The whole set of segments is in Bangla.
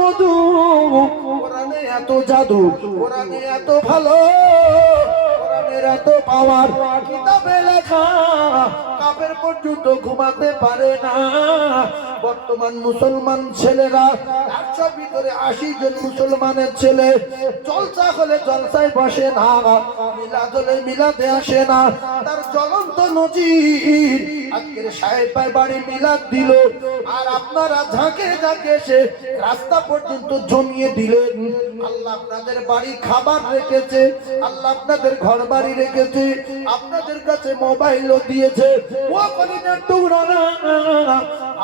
মধু, কোরআনে এত জাদু, কোরআনে এত ভালো, কোরআনের এত পাওয়ার, কিতাবে লেখা কাফের পর্যন্ত ঘুমাতে পারে না। বর্তমান মুসলমান ছেলেরা 100 ভিতরে 80 জন মুসলমানের ছেলে জলসা হলে জলসায় বসে না, মিলাদ হলে মিলাদে আসে না। তার জ্বলন্ত নজির আজকের সাহেব ভাই বাড়ি মিলাদ দিল, আর আপনারা ঝাঁকে ঝাঁকে এসে রাস্তা পর্যন্ত জমিয়ে দিলেন। আল্লাহ আপনাদের বাড়ি খাবার রেখেছে, আল্লাহ আপনাদের ঘর বাড়ি রেখেছে, আপনাদের কাছে মোবাইলও দিয়েছে। ও কলিজার টুকরা না,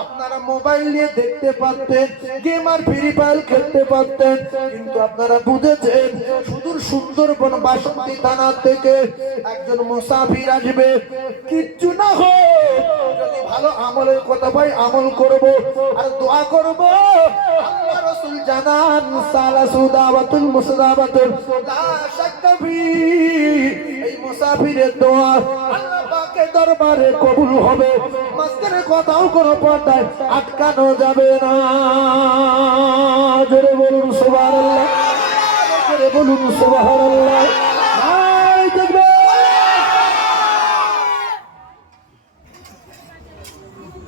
আপনারা মোবাইল নিয়ে দেখতে পারতেন, গেম আর ফ্রি ফায়ার খেলতে পারতেন, কিন্তু আপনারা বুঝেছেন সুদূর সুন্দরবন বাসন্তী থানা থেকে একজন মুসাফির আসবে, কিচ্ছু না হোক যদি ভালো আমলের কথা ভাই আমল করব আর দোয়া করব। আল্লাহ রাসূল জানান সালাসু দাওয়াতুল মুসদাবাতুল লা শাক্কা ফি, এই মুসাফিরের দোয়া আল্লাহ পাকের দরবারে কবুল হবে। মাঝখানে কথাও কোনো পর্দায় আটকানো যাবে না। জোরে বলুন সুবহানাল্লাহ, জোরে বলুন সুবহানাল্লাহ। হাই দেখবে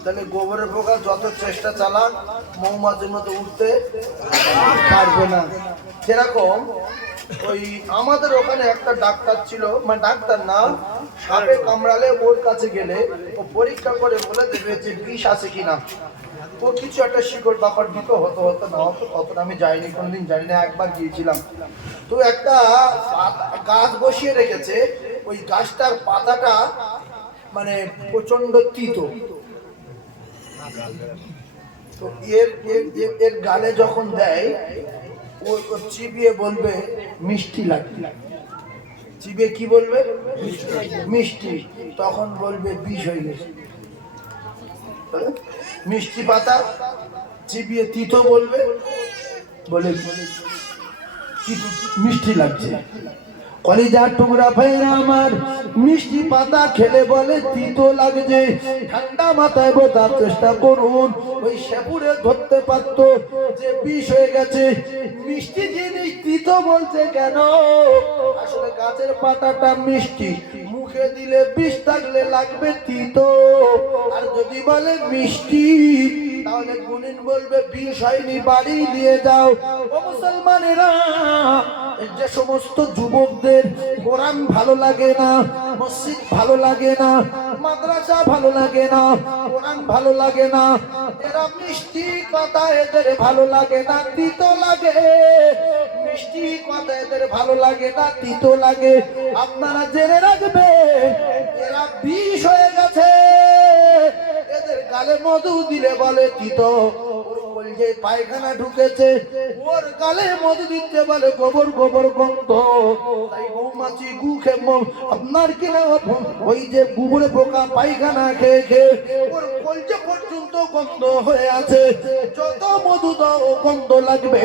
তাহলে গোবরের পোকা যত চেষ্টা চালাক মৌমাছির মতো উঠতে পারবে না। সেরকম ওই আমাদের ওখানে একটা ডাক্তার ছিল, মানে ডাক্তার না, সাপে কামড়ালে ওর কাছে গেলে ও পরীক্ষা করে বলে দেবে যে বিষ আছে কিনা। ও কিছু একটা শিকড় ব্যাপার দিত, হতো হতো না হতো, কতটা আমি যাইনি, কোনোদিন জানি না, একবার গিয়েছিলাম। তো একটা গাছ বসিয়ে রেখেছে, ওই গাছটার পাতাটা মানে প্রচন্ড তিতো। তো এর গালে যখন দেয় ও চিবিয়ে বলবে মিষ্টি লাগবে, চিবিয়ে কি বলবে মিষ্টি, তখন বলবে বিষ হয়ে গেছে। মিষ্টি পাতা চিবিয়ে তিতো বলবে, বলে মিষ্টি লাগছে। কলিজার টুকরা ভাইরা আমার, মিষ্টি পাতা খেলে বলে তিতো লাগছে। ঠান্ডা মাথায় বোঝার চেষ্টা করুন, ওই সেপুরে ধরতে পারতো যে বিষ হয়ে গেছে। মিষ্টি জিনিস তিতো বলছে কেন? আসলে গাছের পাতাটা মিষ্টি, মুখে দিলে বিষ থাকলে লাগবে তিতো। আর যদি বলে মিষ্টি তাহলে গুনিন বলবে বিষ হয়নি, বাড়ি দিয়ে যাও। ও মুসলমানেরা, যে সমস্ত যুবকদের কোরআন ভালো লাগে না, মসজিদ ভালো লাগে না, মাদ্রাসা ভালো লাগে না, কোরআন ভালো লাগে না, এরা মিষ্টি কথা এদের ভালো লাগে না, তিতো লাগে। মিষ্টি কথা এদের ভালো লাগে না, তিতো লাগে। আপনারা জেনে রাখবেন এরা বিষ হয়ে গেছে। এদের গালে মধু দিলে বলে তিতো, যে পায়খানা ঢুকেছে ওর গালে মধু দিতে বলে গোবর গোবর গন্ধ। তাই মৌমাছি গু খেয়ে আপনার কিনা ওই যে গুবরে পোকা পায়খানা খেয়ে খেয়ে ওর কলজে পর্যন্ত গন্ধ হয়ে আছে। যত মধু দাও গন্ধ লাগবে।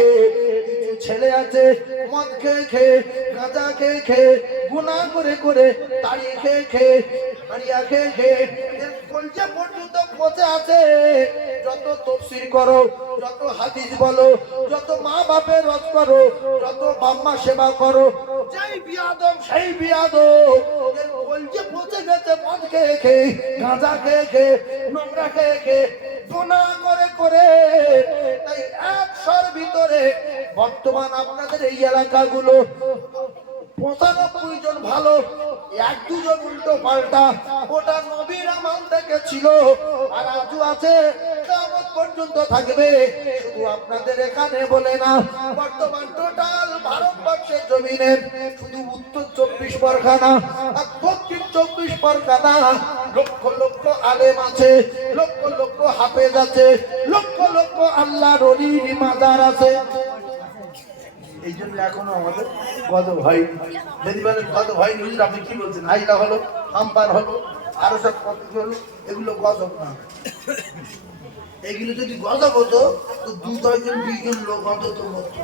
ছেলে আছে মদ খেয়ে খেয়ে, গাঁজা খেয়ে খেয়ে, গুনাহ করে করে, তাড়ি খেয়ে খেয়ে, হাড়িয়া খেয়ে খেয়ে কলজে পর্যন্ত পচে আছে। যত তাফসীর করো, যত হাদিস বলো, যত মা বাপের রদ করো, যত বাম্মা সেবা করো, যেই বিয়াদব সেই বিয়াদব। এর কলজে পচে গেছে মদ খেয়ে খেয়ে, গাঁজা খেয়ে খেয়ে, নোংরা খেয়ে খেয়ে, গুনাহ করে করে। তাই 100-র ভিতরে বর্তমান আপনাদের এই এলাকাগুলো 95 জন ভালো, 1-2 জন উল্টো পাল্টা। ওটা নবীর আমল থেকে ছিল আর আজও আছে, কিয়ামত পর্যন্ত থাকবে। শুধু আপনাদের এখানে বলে না, বর্তমান টোটাল ভারতবর্ষের জমিনে শুধু উত্তর 24 পরগনা আর দক্ষিণ 24 পরগনা লক্ষ লক্ষ আলেম আছে, লক্ষ লক্ষ হাফেজ আছে, লক্ষ লক্ষ আল্লাহর ওলির মাজার আছে। এই জন্য এখনো আমাদের গজব হয়। যদি বলেন গজব হয়নি, আপনি কি বলছেন? আইলা হলো, আমপার হলো, আরো সব কত হলো, এগুলো গজব না। এগুলো যদি গজব হতো তো 2-3-20 জন লোক অন্তত মরতো।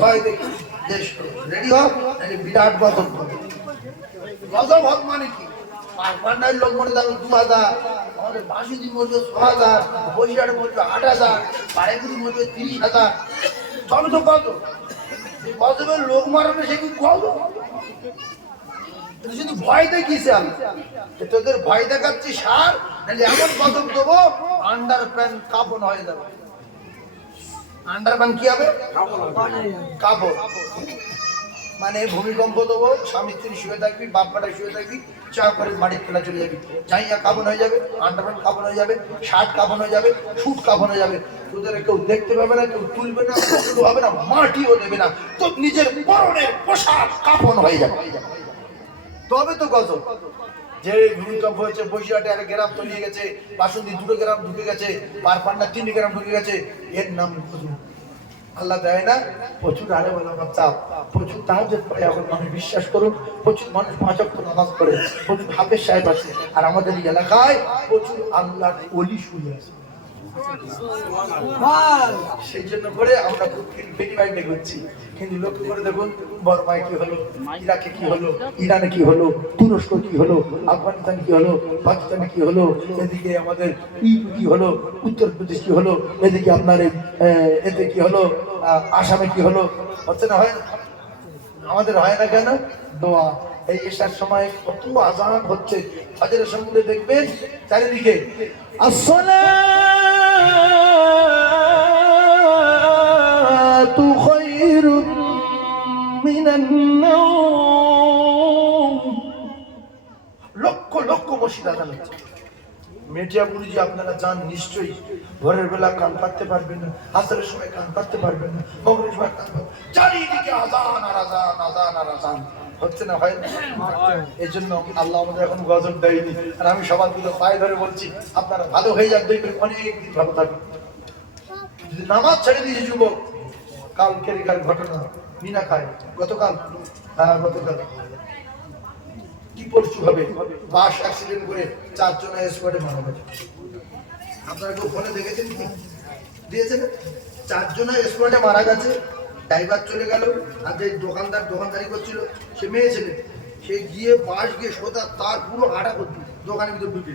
ভয় দেখি দেশ রেডি হোক, বিরাট গজব হবে। গজব হোক মানে কি? পান্ডার লোক মনে থাকলো 2000, আমাদের বাসুদি মরবে 6000, বসিরহাটে মরবে 8000, বাড়াইপুরি মরবে 30,000। তবে তো কত গজবের লোক মারানো সে কি কত? শুধু ভয় দেখিয়েছে আমি, তোদের ভয় দেখাচ্ছি সার, নাহলে এমন গজব দেবো আন্ডার প্যান্ট কাপড় হয়ে যাবে। আন্ডার প্যান্ট কি হবে? কাপড়। মানে ভূমিকম্প দেবো, স্বামী স্ত্রী শুয়ে থাকবি, বাপ বেটায় শুয়ে থাকবি, চা করে মাটির তলা চলে যাবি, জাইয়া কাপড় হয়ে যাবে, আন্ডারপ্যান্ট কাপড় হয়ে যাবে, শার্ট কাপড় হয়ে যাবে, স্যুট কাপড় হয়ে যাবে। তোদের কেউ দেখতে পাবে না, কেউ তুলবে না, কেউ হবে না, মাটিও দেবে না, তোর নিজের পরনের পোশাক কাপড় হয়ে যাবে। তবে তো কত যে ভূমিকম্প হয়েছে, বসিরহাটে একটা গ্রাম তলিয়ে গেছে, বাসন্তী 2 গ্রাম ঢুকে গেছে, পারপান্না 3 গ্রাম ঢুকে গেছে, এর নাম আল্লাহ দেয় না প্রচুর। আরে বলো চাপ প্রচুর তাহাজ্জুদ পড়ে, এখন মানুষ বিশ্বাস করুন, প্রচুর মানুষ 5 ওয়াক্ত নামাজ পড়ে, প্রচুর হাফেজ সাহেব আছে, আর আমাদের এই এলাকায় প্রচুর আল্লাহর ওলি শুয়ে আছে। সেই জন্য করে আমরা খুব বেটিবাইটে করছি। কিন্তু লক্ষ্য করে দেখুন, বর্মায় কি হলো, ইরাকে কি হলো, ইরানে কি হলো, তুরস্ক কি হলো, আফগানিস্তান কি হলো, পাকিস্তানে কি হলো, এদিকে আমাদের কি হলো, উত্তরপ্রদেশ কি হলো, এদিকে আপনার এতে কি হলো, আসামে কি হলো। হচ্ছে না, হয় না? আমাদের হয় না কেন? দোয়া। এই এশার সময় কত আজান হচ্ছে, ফজরের সময় দেখবেন চারিদিকে আসসালাতু খায়রুম মিনান নাওম। লক্ষ লক্ষ মসজিদ আজান হচ্ছে। মির্জাপুরজি আপনারা যান নিশ্চয়ই, ভোরের বেলা কান পাততে পারবেন না, আসরের সময় কান পাততে পারবেন না, মাগরিবের সময় কান পাততে, চারিদিকে আজান আর আজান, আজান আর আজান। হচ্ছে না, হয় না? এই জন্য আল্লাহ আমাদের এখন গজব দেয়নি। আর আমি সবার দিকে পায়ে ধরে বলছি, আপনারা ভালো হয়ে যান, দেখবেন অনেক দিন ভালো থাকবেন। যদি নামাজ ছেড়ে দিয়েছে যুবক, কালকের ঘটনা মিনা খায়, গতকাল গতকাল কি পরশু হবে, বাস অ্যাক্সিডেন্ট করে 4 জন স্পটে মারা গেছে। আপনারা কেউ ফোনে দেখেছেন কি? দিয়েছেন? 4 জন স্পটে মারা গেছে। ড্রাইভার চলে গেল, আর যে দোকানদার দোকানদারি করছিল সে মেয়ে ছেলে, সে গিয়ে বাস গিয়ে সোজা তার পুরো আড়া করতে দোকানের ভিতরে ঢুকে।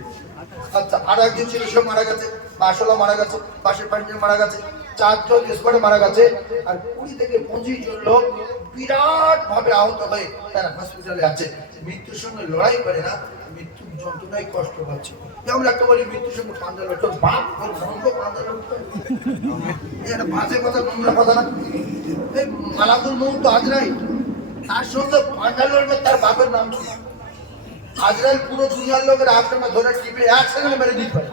আচ্ছা, আর একজন ছিল, সে মারা গেছে, বাসওয়ালা মারা গেছে, বাসের প্যান্ডেল মারা গেছে, 4 জন স্পটে মারা গেছে। আর 20 থেকে 25 জন লোক বিরাট ভাবে আহত হয়ে তারা হসপিটালে আছে। মৃত্যুর সঙ্গে লড়াই করে না, মৃত্যুর যন্ত্রণায় কষ্ট পাচ্ছে। আমরা একটা বলি মৃত্যুর সঙ্গে পাঞ্জা লড়তো, বাপ ওর বন্ধ পাঞ্জা লড়তো, এটা বাজে কথা, নোংরা কথা না। এই মালাকুল মউত তো আজরাইল, তার সঙ্গে পাঞ্জা লড়বে তার বাপের নাম কি? আজরাইল পুরো দুনিয়ার লোকের আপনাকে ধরে টিপে 1 সেকেন্ডে মেরে দিতে পারে,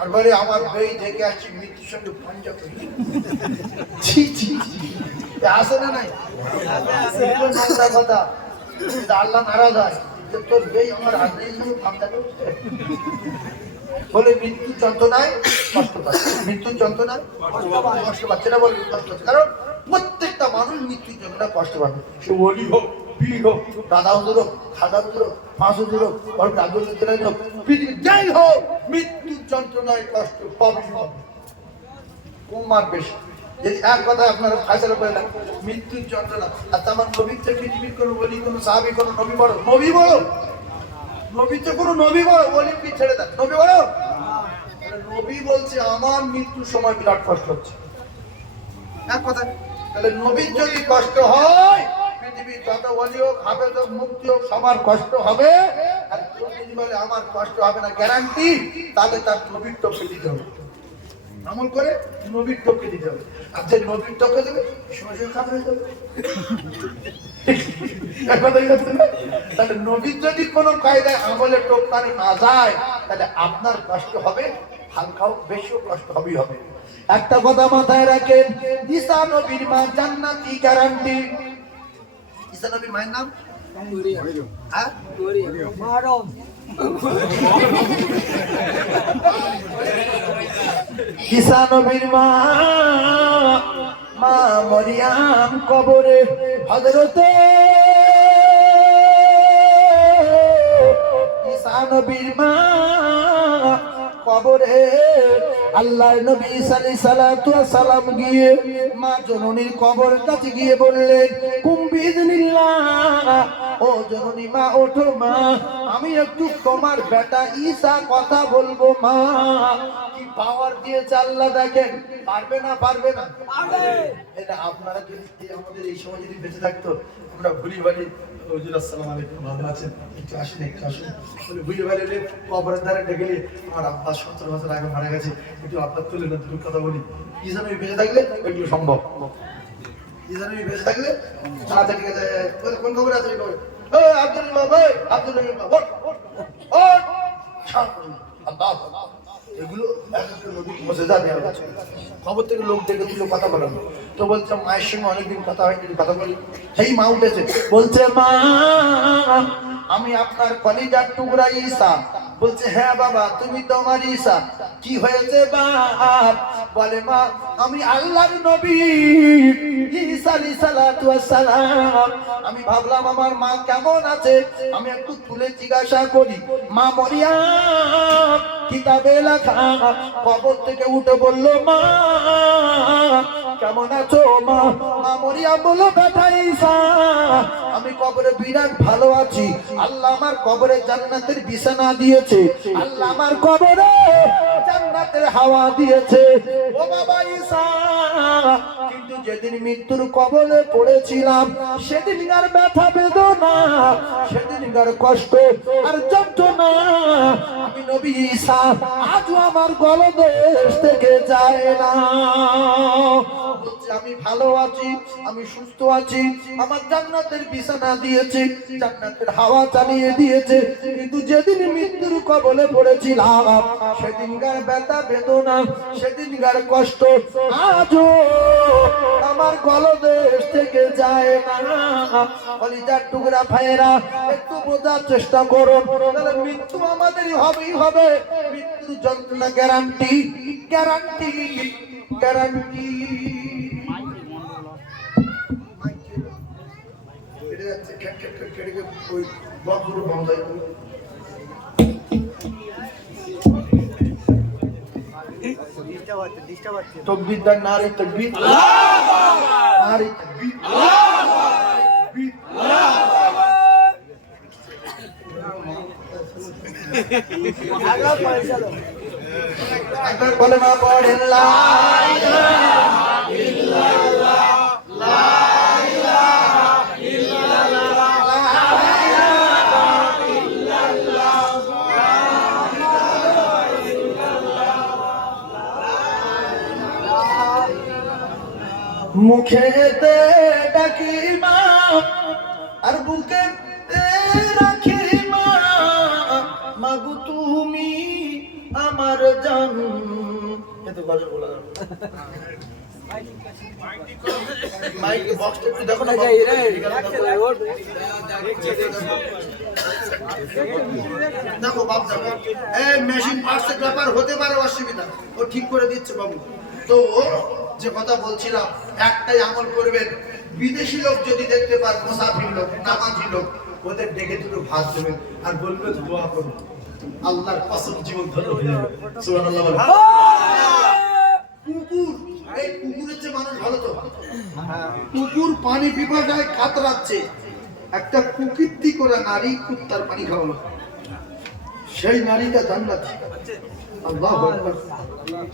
আর বলে আমার বই থেকে আসছি মৃত্যুর সঙ্গে পাঞ্জা করি। আসে না নাই? নোংরা কথা, আল্লাহ নারাজ হয় যে তোর বেই আমার আজরাইল সঙ্গে পাঞ্জা করছে। বলে মৃত্যুর যন্ত্রণায় কষ্ট পাচ্ছে, মৃত্যুর যন্ত্রণায় কষ্ট পাচ্ছে না, বলে কষ্ট পাচ্ছে। কারণ প্রত্যেকটা মানুষ মৃত্যুর যন্ত্রণায় কষ্ট পাবে, সে ওলি হোক, পীর হোক, দাদা হুজুর হোক, খাদা হুজুর হোক, পাঁচ হুজুর হোক, রাজুর হোক, পৃথিবী যাই হোক, মৃত্যুর যন্ত্রণায় কষ্ট পাবে। কুমার বেশি যদি এক কথায় আপনারা ফায়সালা করে না, মৃত্যুর যন্ত্রণা। আর আমার নবীর চেয়ে পৃথিবীর কোনো বলি, কোনো সাহাবী, কোনো নবী বড়? নবী বড়? নবীর চেয়ে কোনো নবী বড়? অলিম্পিক ছেড়ে দেন, নবী বড়? নবী বলছে আমার মৃত্যুর সময় বিরাট কষ্ট হচ্ছে, এক কথা। তাহলে নবীর যদি কষ্ট হয়, পৃথিবীর যত ওলি হোক, হাফেজ হোক, মুফতি হোক, সবার কষ্ট হবে। আর যদি বলে আমার কষ্ট হবে না গ্যারান্টি, তাহলে তার নবীর টপকে দিতে হবে, আমল করে নবীর টপকে দিতে হবে। আর যে নবীর টপকে দেবে সমাজের খারাপ হয়ে যাবে। তাহলে নবীর যদি কোনো কায়দায় আমলে টোপকানি না যায়, তাহলে আপনার কষ্ট হবে, হালকা হোক বেশিও কষ্ট হবেই হবে। একটা কথা মাথায় রাখেন, ঈসা নবীর মা জান্নাতি গ্যারান্টি। ঈসা নবীর মায়ের নাম হ্যাঁ মারম। ঈসা নবীর মা মা মরিয়াম কবরে হযরতে ঈসা নবীর মা কবরে আল্লাহর নবী সাল্লাল্লাহু আলাইহি সাল্লাম গিয়ে মা জননীর কবরের কাছে গিয়ে বললেন, কুম বিইذنিল্লাহ ও জননী মা ওঠো মা, আমি একটু তোমার বেটা ঈসা কথা বলবো মা। কি পাওয়ার দিয়েছে আল্লাহ দেখেন, পারবে না পারবে না? এটা আপনারা যদি আমাদের এই সময় যদি বেঁচে থাকতো, আমরা ভুলি বাড়ি হুজুর আসসালামু আলাইকুম, ভালো আছেন, একটু আসেন একটু আসুন বলে ভুলি বাড়ি কবরের ধারে ডেকে আমার আব্বা 70 বছর আগে মারা গেছে, একটু আপনার তুলে না দুটো কথা বলি। কি জানো বেঁচে থাকলে এগুলো সম্ভব, কি জানো বেঁচে থাকলে। আচ্ছা ঠিক আছে, কোন খবর আছে? আব্দুল ভাই, আব্দুল ভাই এগুলো খবর থেকে লোক ডেকে দিল কথা বলানো। তো বলছে মায়ের সঙ্গে অনেকদিন কথা হয়নি, কথা বলি। সেই মা উঠেছে, বলছে মা আমি আপনার কলিজার টুকরা ঈসা। বলছে হ্যাঁ বাবা তুমি তো আমার ঈসা। কি হয়েছে বাপ? বলে মা আমি আল্লাহর নবী ঈসা আলাইহিস সালাতু ওয়াস সালাম। আমি ভাবলাম আমার মা কেমন আছে, আমি একটু তুলে জিজ্ঞাসা করি। মা মরিয়ম কিতাবে লেখা কবর থেকে উঠে বলল মা কেমন আছো মা? মা মরিয়ম বলল বেটা ঈসা আমি কবরে বিরাট ভালো আছি, আল্লাহ আমার কবরে জান্নাতের বিছানা দিয়েছে, আল্লাহ আমার কবরে জান্নাতের হাওয়া দিয়েছে। ও বাবা ঈসা কিন্তু যেদিন মৃত্যুর কবলে পড়েছিলাম সেদিনকার ব্যথা বেদনা, সেদিনকার কষ্ট আর যন্ত্রণা আমি নবী ঈসা আজও আমার গলদেশ থেকে যায় না। আমি ভালো আছি, আমি সুস্থ আছি, আমার জান্নাতের বিছানা দিয়েছে, জান্নাতের হাওয়া চালিয়ে দিয়েছে, কিন্তু যেদিন মৃত্যুর কবলে পড়েছিলাম সেদিনকার ব্যথা বেদনা, সেদিনকার কষ্ট আজও আমার গলদেশ থেকে যায় না। কলিজার টুকরা ভাইয়েরা একটু বোঝার চেষ্টা করুন, তাহলে মৃত্যু আমাদেরই হবেই হবে। মৃত্যুর যন্ত্রণা গ্যারান্টি, গ্যারান্টি, গ্যারান্টি। তকবীর দান, নারে তকবীর, নারে তকবীর, একবার বলে মা পড়েন লা ইলাহা ইল্লাল্লাহ, লা ইলাহা ইল্লাল্লাহ, লা ইলাহা ইল্লাল্লাহ, মুখেতে ডাকি মা আর বুকে রাখি মা, মাগো তুমি আমার জান। এত বাজে বলা যাবে মাইক বক্সটা একটু দেখো না যাই রে, দেখো বাপ দেখো এই মেশিন পার্টসের ব্যাপার হতে পারে অসুবিধা, ও ঠিক করে দিচ্ছে বাবু। তো যে কথা বলছিলাম একটাই আমল করবেন, বিদেশি লোক যদি দেখতে পান, মুসাফির লোক, নামাজি লোক, ওদের ডেকে দুটো ভাত দেবেন আর বলবেন দোয়া করুন, আল্লাহর কসম জীবন ধন্য হয়ে যাবে। সুবহানাল্লাহ বলেন। কুকুর, এই কুকুরের চেয়ে মানুষ ভালো তো। কুকুর পানি পিপাসায় কাতরাচ্ছে, একটা কুকীর্তি করে নারী কুত্তার পানি খাওয়ালো, সেই নারীটা জান্নাতি। আল্লাহু আকবার।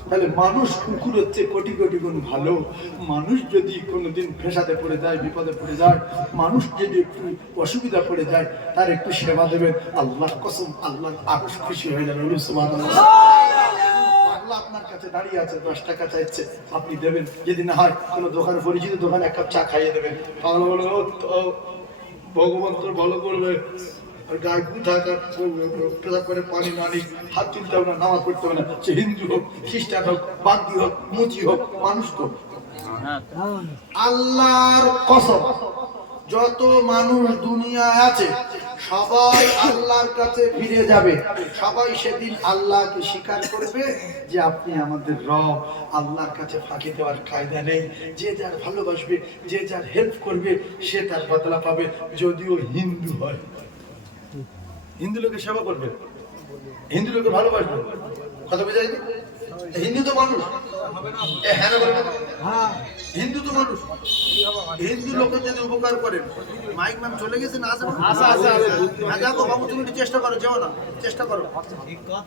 তাহলে মানুষ কুকুর হচ্ছে কোটি কোটি গুণ ভালো। মানুষ যদি কোনোদিন ফেসাতে পড়ে যায়, বিপদে পড়ে যায়, মানুষ যদি একটু অসুবিধা পড়ে যায়, তার একটু সেবা দেবেন, আল্লাহর কসম আল্লাহ আরো খুশি হয়ে যাবে। সুবহানাল্লাহ। আল্লাহ আপনার কাছে দাঁড়িয়ে আছে, 10 টাকা চাইছে, আপনি দেবেন। যদি না হয় কোনো দোকানে, পরিচিত দোকানে এক কাপ চা খাইয়ে দেবেন, ভগবান তোর ভালো করবে। আর গায়ে পেশাব করে পানি না নিই, হাত তুলতে হবে না, নামাজ পড়তে হবে না, সে হিন্দু হোক, খ্রিস্টান হোক, বাগদি হোক, মুচি হোক, মানুষ তো। আল্লাহর কসম যত মানুষ দুনিয়ায় আছে সবাই আল্লাহর কাছে ফিরে যাবে, সবাই সেদিন আল্লাহকে স্বীকার করবে যে আপনি আমাদের রব। আল্লাহর কাছে ফাঁকি দেওয়ার কায়দা নেই। যে যার ভালোবাসবে, যে যার হেল্প করবে, সে তার বদলা পাবে, যদিও হিন্দু হয়। হিন্দু লোকের সেবা করবে, হিন্দু লোকে ভালোবাসবে, কথা বোঝা যায়? হিন্দু তো মানুষ, হিন্দু তো মানুষ, হিন্দু লোকের যদি উপকার করেন। মাইক ম্যাম চলে গেছে না? আছে না? দেখো বাবু, তুমি একটু চেষ্টা করো, যেও না, চেষ্টা করো।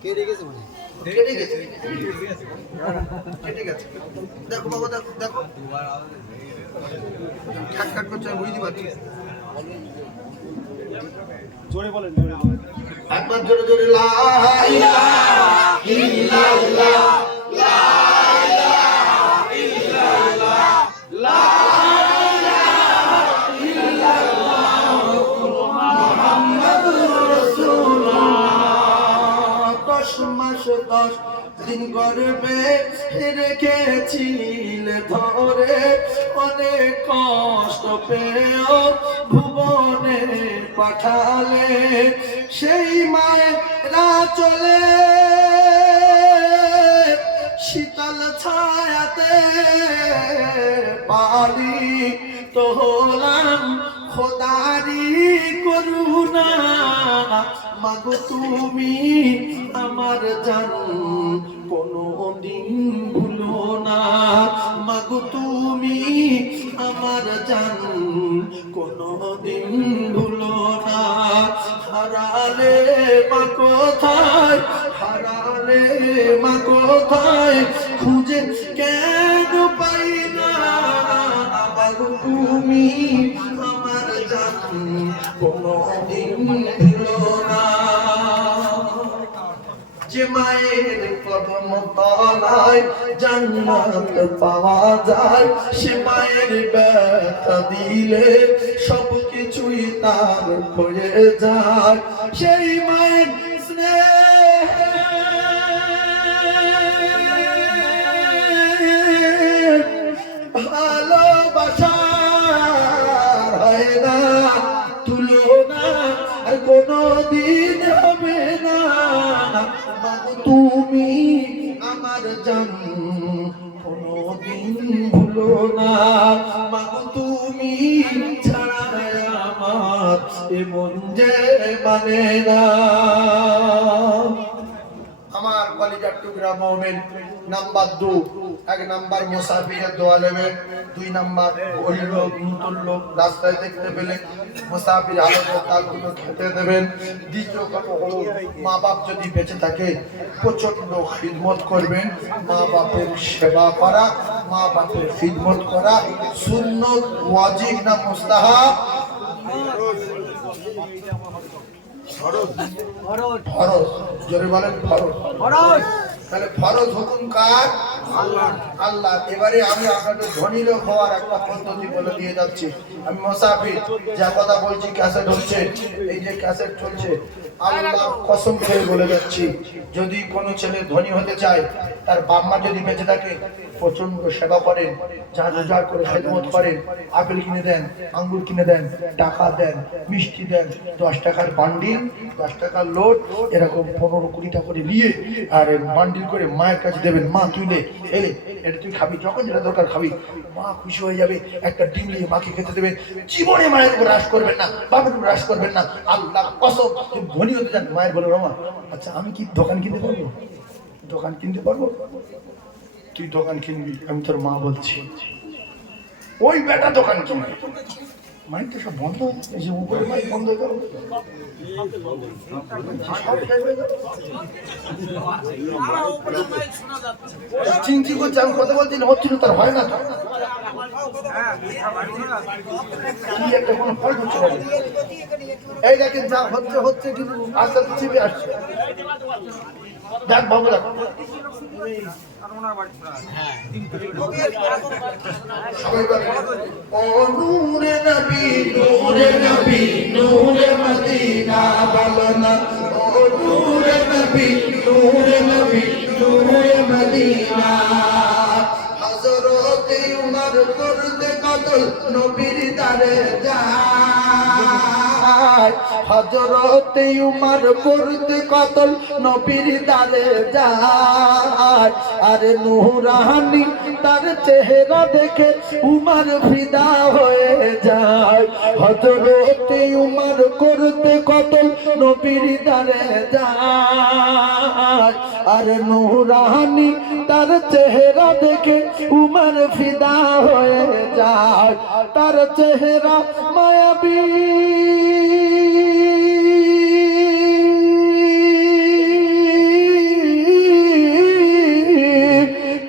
কেটে গেছে, কেটে গেছে। দেখো বাবু, দেখো দেখো, ঠাক ঠাক করছে, আমি বুঝতে পারছি। জোরে বলেন, একবার জোরে জোরে লা ইলাহা ইল্লাল্লাহ, লা ইলাহা ইল্লাল্লাহ, লা ইলাহা ইল্লাল্লাহ, মুহাম্মাদুর রাসূলুল্লাহ। 10 মাস 10 দিন গর্ভে রেখেছিলে ধরে, অনেক কষ্ট পেয়েও ভুবনে পাঠালে, সেই মায়েরা চলে শীতল ছায়াতে পারি তো হলাম খোদারি করুণা। মাগো তুমি আমার জান কোনো দিন ভুলো না, মাগো তুমি আমার জান কোনো দিন ভুলো না। হারালে মা কোথায়, হারালে মা কোথায়, খুঁজে কেন পাই না, মাগো তুমি আমার জান কোনো দিন ভুলো না। যে মায়ের কদম তলায় জান্নাত পাওয়া যায়, সে মায়ের ব্যথা দিলে সব কিছুই তার হয়ে যায়। সেই মায়ের স্নেহ ভালোবাসা হয় না তুলনা, আর কোনো দিন হবে না। তুমি আমার জান কোনো দিন ভুলো না, মাগো তুমি ছাড়া আমার এ মন যে মানে না। আমার কলিজার টুকরা মুমিন, নাম্বার 2, 1 নাম্বার মুসাফিরের দোয়া নেবেন, 2 নাম্বার ওই লোক নতুন লোক রাস্তায় দেখতে পেলে মুসাফির আলাদা তাগুলো খেতে দেবেন। দ্বিতীয় কথা হলো, মা বাপ যদি বেঁচে থাকে প্রচন্ড খিদমত করবেন। মা বাপের সেবা করা, মা বাপের খিদমত করা সুন্নত, ওয়াজিব না মুস্তাহাব? ফরজ। ফরজ, জোরে বলেন ফরজ। তাহলে ফরজ হুকুম কার? আল্লাহ। আল্লাহ। এবারে আমি আপনাদের ধনী লোক হওয়ার একটা পদ্ধতি বলে দিয়ে যাচ্ছি। আমি মুসাফির, যা কথা বলছি ক্যাসেট হচ্ছে, এই যে ক্যাসেট চলছে, আল্লাহর কসম খেয়ে বলে যাচ্ছি, যদি কোনো ছেলে ধনী হতে চায়, তার বাপ মা যদি বেঁচে থাকে প্রচন্ড সেবা করেন, যা রোজগার করে খেদমত করেন, আপেল কিনে দেন, আঙ্গুর কিনে দেন, টাকা দেন, মিষ্টি দেন, 10 টাকার বান্ডিল, 10 টাকার লোড, এরকম 15-20 টাকা করে নিয়ে আর বান্ডিল করে মায়ের কাছে দেবেন। মা তুই লে, এলে এটা তুই খাবি, যখন যেটা দরকার খাবি। মা খুশি হয়ে যাবে, একটা ডিম নিয়ে মাকে খেতে দেবেন। জীবনে মায়ের উপর রাশ করবেন না, বাবার উপর রাশ করবেন না। আল্লাহ কসম, ধনী হতে চান, মায়ের বলে রমা আচ্ছা আমি কি দোকান কিনতে পারবো? দোকান কিনতে পারবো? তুই দোকান কিনবি, আমি তোর মা বলছি। ওই বেটা দোকান কিনবে, মাইক তো সব বন্ধ, এই যে উপরে মাইক বন্ধ হয়ে গেল, চিন্তি করছে, আমি কথা বলছি না, হচ্ছিল তার হয় না, কি একটা কোনো ফল হচ্ছে না। এই দেখেন যা হচ্ছে হচ্ছে, কিন্তু আস্তে আস্তে চেপে আসছে। দেখ বাবু, দেখ ও নূরে নবী, নূরে নবী, নূরে মদিনা বলনা। ও নূরে নবী, নূরে নবী, নূরে মদিনা। হযরত উমর করতে কতল নবীর দারে যায়, হযরত উমর করতে কতল নবীর দারে যায়। আরে নূরানি তার চেহারা দেখে উমর ফিদা হয়ে যায়। হযরত উমর করতে কতল নবীর দারে যায়। আর নূরানি তার চেহারা দেখে উমর ফিদা হয়ে যায় তার চেহারা মায়াবী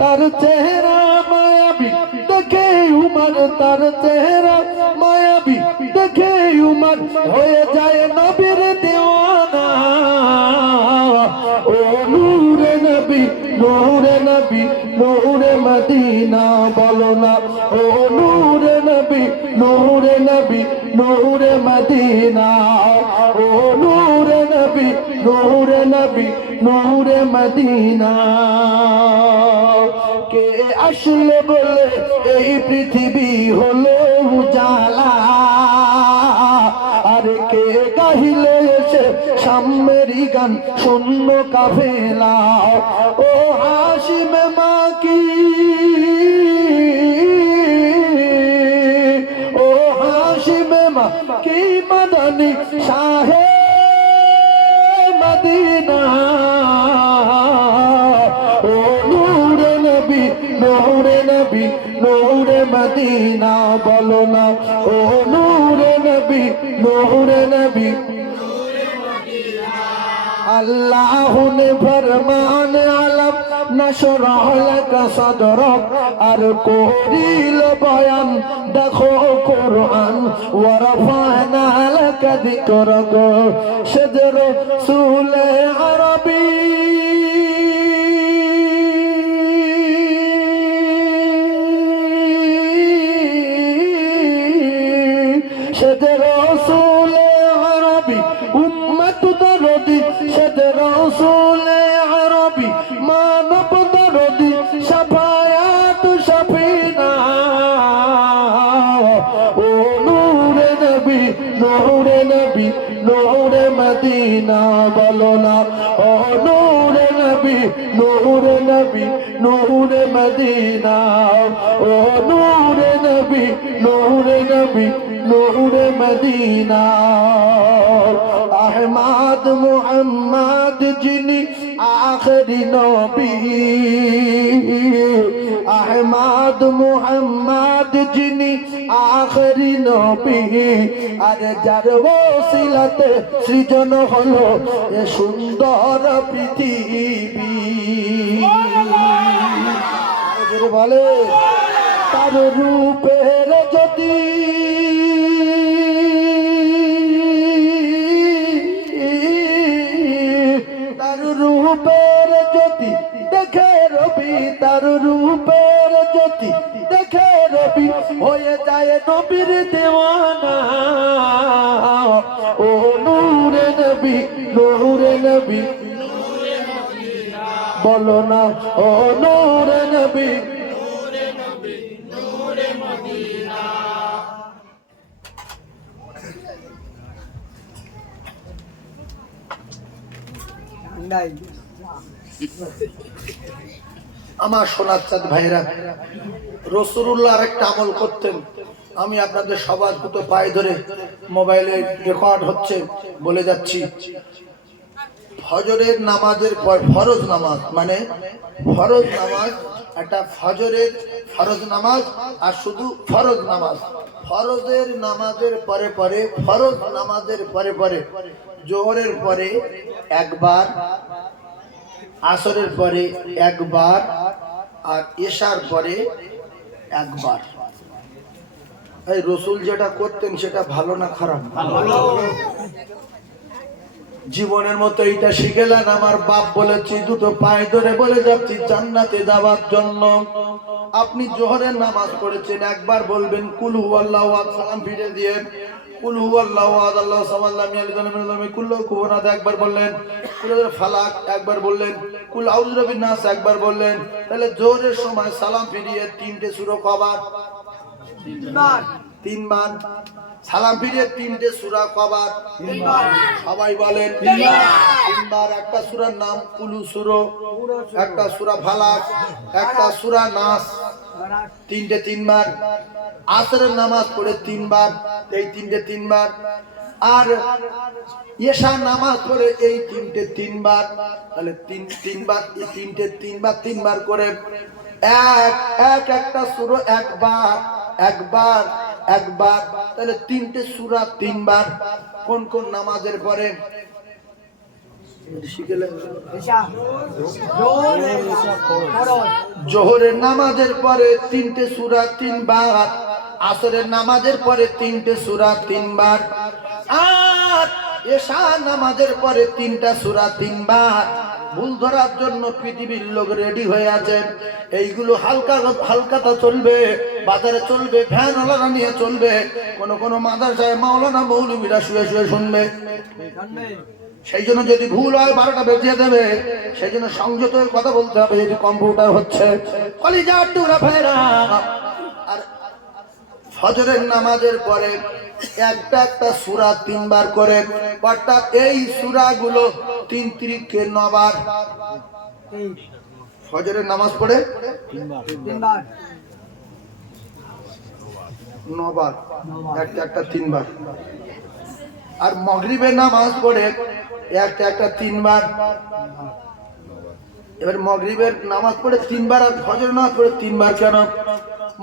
তার চেহারা মায়াবী দেখে উমর তার চেহারা মায়াবী দেখে উমর হয়ে যায় নবীর দেওয়ানা ও নূরে নবী নূরে নবী নূরে মদিনা বলো না ও নূরে নবী নূরে নবী নূরে মদিনা ও নূরে নবী নূরে নবী নূরে মদিনা কে আসলে বলে এই পৃথিবী হলো উজালা আর কে গাহিলে এসে সাম্যেরি গান শূন্য কাফেলা ও হাশিম মাকি ও হাশিম মাকি মদনী শাহে মদিনা ও নূরে নবী নূরে নবী নূরে মদিনা বলো না ও নূরে নবী নূরে নবী अल्लाह ने फरमान आलम नशरह लक सदरक और कोरिल बयान देखो कुरान व रफाना लक जिक्रक सदर रसूल अरबी सदर रसूल अरबी उम्मत दरदी सदर रसूल अरबी मानव दरदी शफायात शफीना ओ नूरे नबी नूरे नबी नूरे मदीना बोलो ना ओ नूरे नबी नूरे नबी नूरे मदीना ओ नूरे नबी नूरे नबी नूरे मदीना अहमद मुहम्मद जिनी आखिरी नबी अहमद मुहम्मद जिनी आखिरी नबी আর যার ওসিলাতে সৃজন হলো এ সুন্দর পৃথিবী বলে তার রূপের যদি রূপের জ্যোতি দেখে রবি তার রূপের জ্যোতি দেখে রবি হয়ে যায় নবীর দেওয়ানা ও নূরে নবী নূরে নবী বলো না ও নূরে নবী আমার সোনার চাঁদ ভাইরা রাসূলুল্লাহ আরেকটা আমল করতেন আমি আপনাদের সবার দুটো পায়ে ধরে মোবাইলে রেকর্ড হচ্ছে বলে যাচ্ছি ফজরের নামাজের পর ফরজ নামাজ মানে ফরজ নামাজ একটা ফজরের ফরজ নামাজ আর শুধু ফরজ নামাজ ফরজের নামাজের পরে পরে ফরজ নামাজের পরে পরে জোহরের পরে একবার আসরের পরে একবার আর এশার পরে একবার এই রাসূল যেটা করতেন সেটা ভালো না খারাপ ভালো জীবনের মতো এইটা শিখেলেন আমার বাপ বলেছি দুটো পায়ে ধরে বলে যাচ্ছি জান্নাতে যাওয়ার জন্য আপনি জোহরের নামাজ পড়েছেন একবার বলবেন কুল হুয়াল্লাহু আহাদ সালাম ফিরে দিয়ে কুল হুয়াল্লাহু আহাদ আল্লাহু সামাদ লাম ইয়ালিদ ওয়া লাম ইউলাদ কুল্লু কুফুওয়ান আহাদ একবার বললেন কুল ফালাক একবার বললেন কুল আউযু বিরাব্বিন নাস একবার বললেন তাহলে জোহরের সময় সালাম ফিরিয়ে তিনটে সূরা কবার তিনবার সালাম ফিরিয়ে তিনটে সূরা কবার তিনবার সবাই বলেন তিনবার একটা সূরার নাম কুলু সূরা একটা সূরা ফালাক একটা সূরা নাস তিনটে তিনবার আসরের নামাজ পড়ে তিনবার এই তিনটে তিনবার আর এশা নামাজ পড়ে এই তিনটে তিনবার, তাহলে তিনবার এই তিনটে তিনবার করে একটা সূরা একবার, তাহলে তিনটে সূরা তিনবার। কোন কোন নামাজের পরে? জোহরের নামাজের পরে তিনটে সূরা তিনবার, আসরের নামাজের পরে তিনটে সূরা তিনবার, আর এশা নামাজের পরে তিনটা সূরা তিনবার। ভুল ধরার জন্য পৃথিবীর লোক রেডি হয়ে আছে। এইগুলো হালকাটা চলবে, বাজারে চলবে, ফ্যান ওলানা নিয়ে চলবে। কোন মাদ্রাসায় মাওলানা মৌলবীরা শুয়ে শুয়ে শুনবে। সেই জন্য যদি ভুল হয় 12টা বেজে দেবে। সেই জন্য সংযত হয়ে কথা বলতে হবে। যদি কম্পিউটার হচ্ছে কলিজার টুকরা ভাইরা, আর ফজরের নামাজের পরে একটা সূরা তিনবার করে, অর্থাৎ এই সূরাগুলো 3 3 9 বার। ফজরের নামাজ পড়ে 9 বার, একটা 3 বার। আর মাগরিবের নামাজ পড়ে একটা 3 বার। এবার মাগরিবের নামাজ পড়ে 3 বার, আর ফজরের নামাজ পড়ে 3 বার। কেন?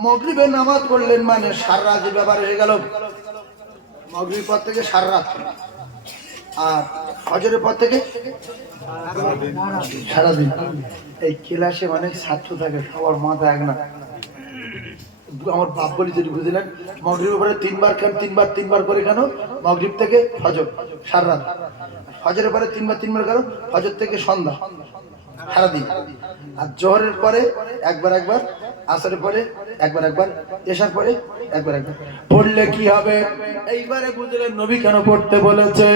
মাগরিবের নামাজ পড়লেন মানে সারা রাত ব্যাপার হয়ে গেল। মাগরিব পর থেকে সারা রাত, আর ফজরের পর থেকে সারাদিন। এই ক্লাসে মানে ছাত্র থাকে, সবার মাথা এক না। আমার বাপ বলি যদি বুঝলেন, মাগরিবের পরে 3 বার কেন? 3 বার করে কেন? মাগরিব থেকে ফজর সারা রাত, ফজরের পরে 3 বার কেন? ফজর থেকে সন্ধ্যা সারাদিন। আর জোহরের পরে একবার, আসরের পরে একবার, এশার পরে একবার। পড়লে কি হবে? এইবারে বুঝলেন নবী কেন পড়তে বলেছে।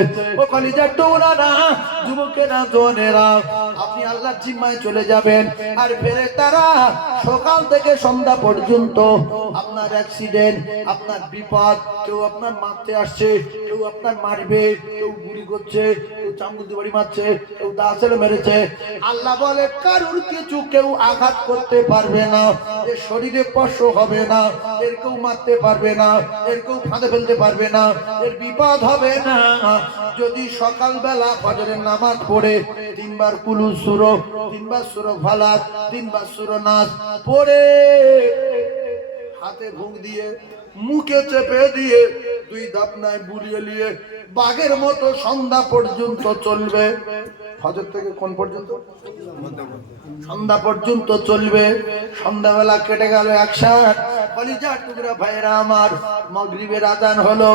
ও কলিজার টুকরারা, যুবকেরা, জোনেরা, আপনি আল্লাহর জিম্মায় চলে যাবেন। আর ফেরেশতারা সকাল থেকে সন্ধ্যা পর্যন্ত আপনার অ্যাক্সিডেন্ট, আপনার বিপদ, কেউ আপনার মারতে আসছে, কেউ আপনার মারবে, কেউ গুলি করছে, কেউ চামড় দিয়ে বাড়ি মারছে, কেউ দাঁড় মেরেছে। আল্লাহ বলে কারুর কিছু কেউ আঘাত করতে পারবে না, এর শরীরে স্পর্শ হবে না, এর কেউ মারতে পারবে না, এর কেউ ফাঁদে ফেলতে পারবে না, এর বিপদ হবে না। যদি সকালবেলা ফজরের নামাজ পড়ে 3 বার কুলু সূরা, 3 বার সূরা ফালাক, 3 বার সূরা নাস পড়ে, হাতে ভুক দিয়ে, মুখে চেপে দিয়ে, 2 দাপনায় বুলিয়ে নিয়ে বাঘের মতো সন্ধ্যা পর্যন্ত চলবে। ফজর থেকে কোন পর্যন্ত? সন্ধ্যা পর্যন্ত চলবে। সন্ধ্যাবেলা কেটে গেল 1:60। কলিজার টুকরা ভাইরা আমার, মাগরিবের আযান হলো।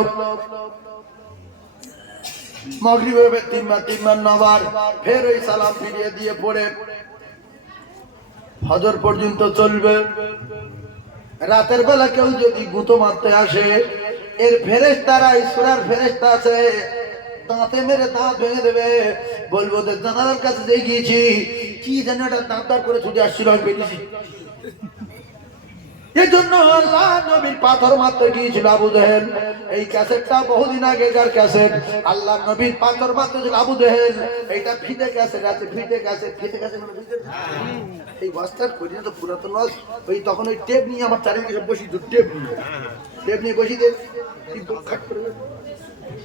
মাগরিবের 3 বার 9 বার, ফের ওই সালাম ফিরিয়ে দিয়ে পড়ে ফজর পর্যন্ত চলবে। রাতের বেলা কেউ যদি গুঁতো মারতে আসে, এর ফেরেশতারা, ঈশ্বরের ফেরেশতা আছে, দাঁতে মেরে দাঁত ভেঙে দেবে। বলবো জানালার কাছে যে গিয়েছি, কি যেন একটা দাঁত করে ছুটে আসছিল, আমি পেয়েছি। এই জন্য আল্লাহ নবীর পাথর মারতে গিয়েছিল আবু জেহেল। এই ক্যাসেটটা বহুদিন আগেকার ক্যাসেট। আল্লাহ নবীর পাথর মারতে ছিল আবু জেহেল। এইটা ফিটে ক্যাসেট আছে, ফিটে ক্যাসেট। এই বস্তার করি তো পুরাতন নয়। ওই তখন ওই টেপ নিয়ে আমার চারিদিকে বসি, টেপ নিয়ে বসি দে,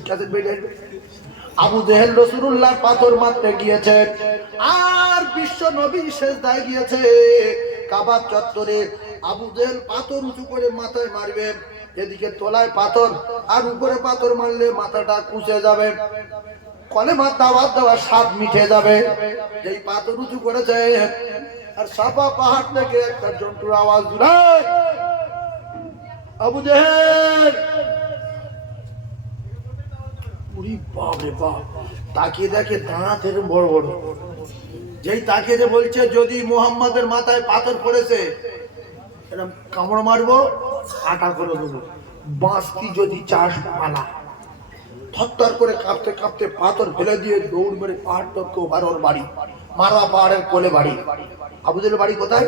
ক্যাসেট বেরিয়ে আসবে। আবু জেহেল রাসূলুল্লাহর পাথর মারতে গিয়েছে, আর বিশ্ব নবী সেজদায় গিয়েছে কাবার চত্বরে। আবু জেহেল পাথর উঁচু করে মাথায় মারবে, এদিকে তলায় পাথর, আর উপরে পাথর মারলে মাথাটা কুঁচে যাবে, কলেমার দাওয়াত দেওয়ার স্বাদ মিটে যাবে। যেই পাথর উঁচু করেছে, আর সাফা পাহাড় থেকে একটা জন্তুর আওয়াজ দিল, আবু জেহেল। উরি বাপ রে বাপ, তাকিয়ে দেখে দাঁত এরকম বড় বড়। যেই তাকিয়ে বলছে, যদি মুহাম্মাদের মাথায় পাথর পড়েছে, এরকম কামড় মারবো, আটা করে দেবো। বাঁশ কি যদি চাষ পালা, থরথর করে কাঁপতে কাঁপতে পাথর ফেলে দিয়ে দৌড় মেরে পাহাড় তর্ক ওর বাড়ি, মারোয়া পাহাড়ের কোলে বাড়ি। আবু জেহেলের বাড়ি কোথায়?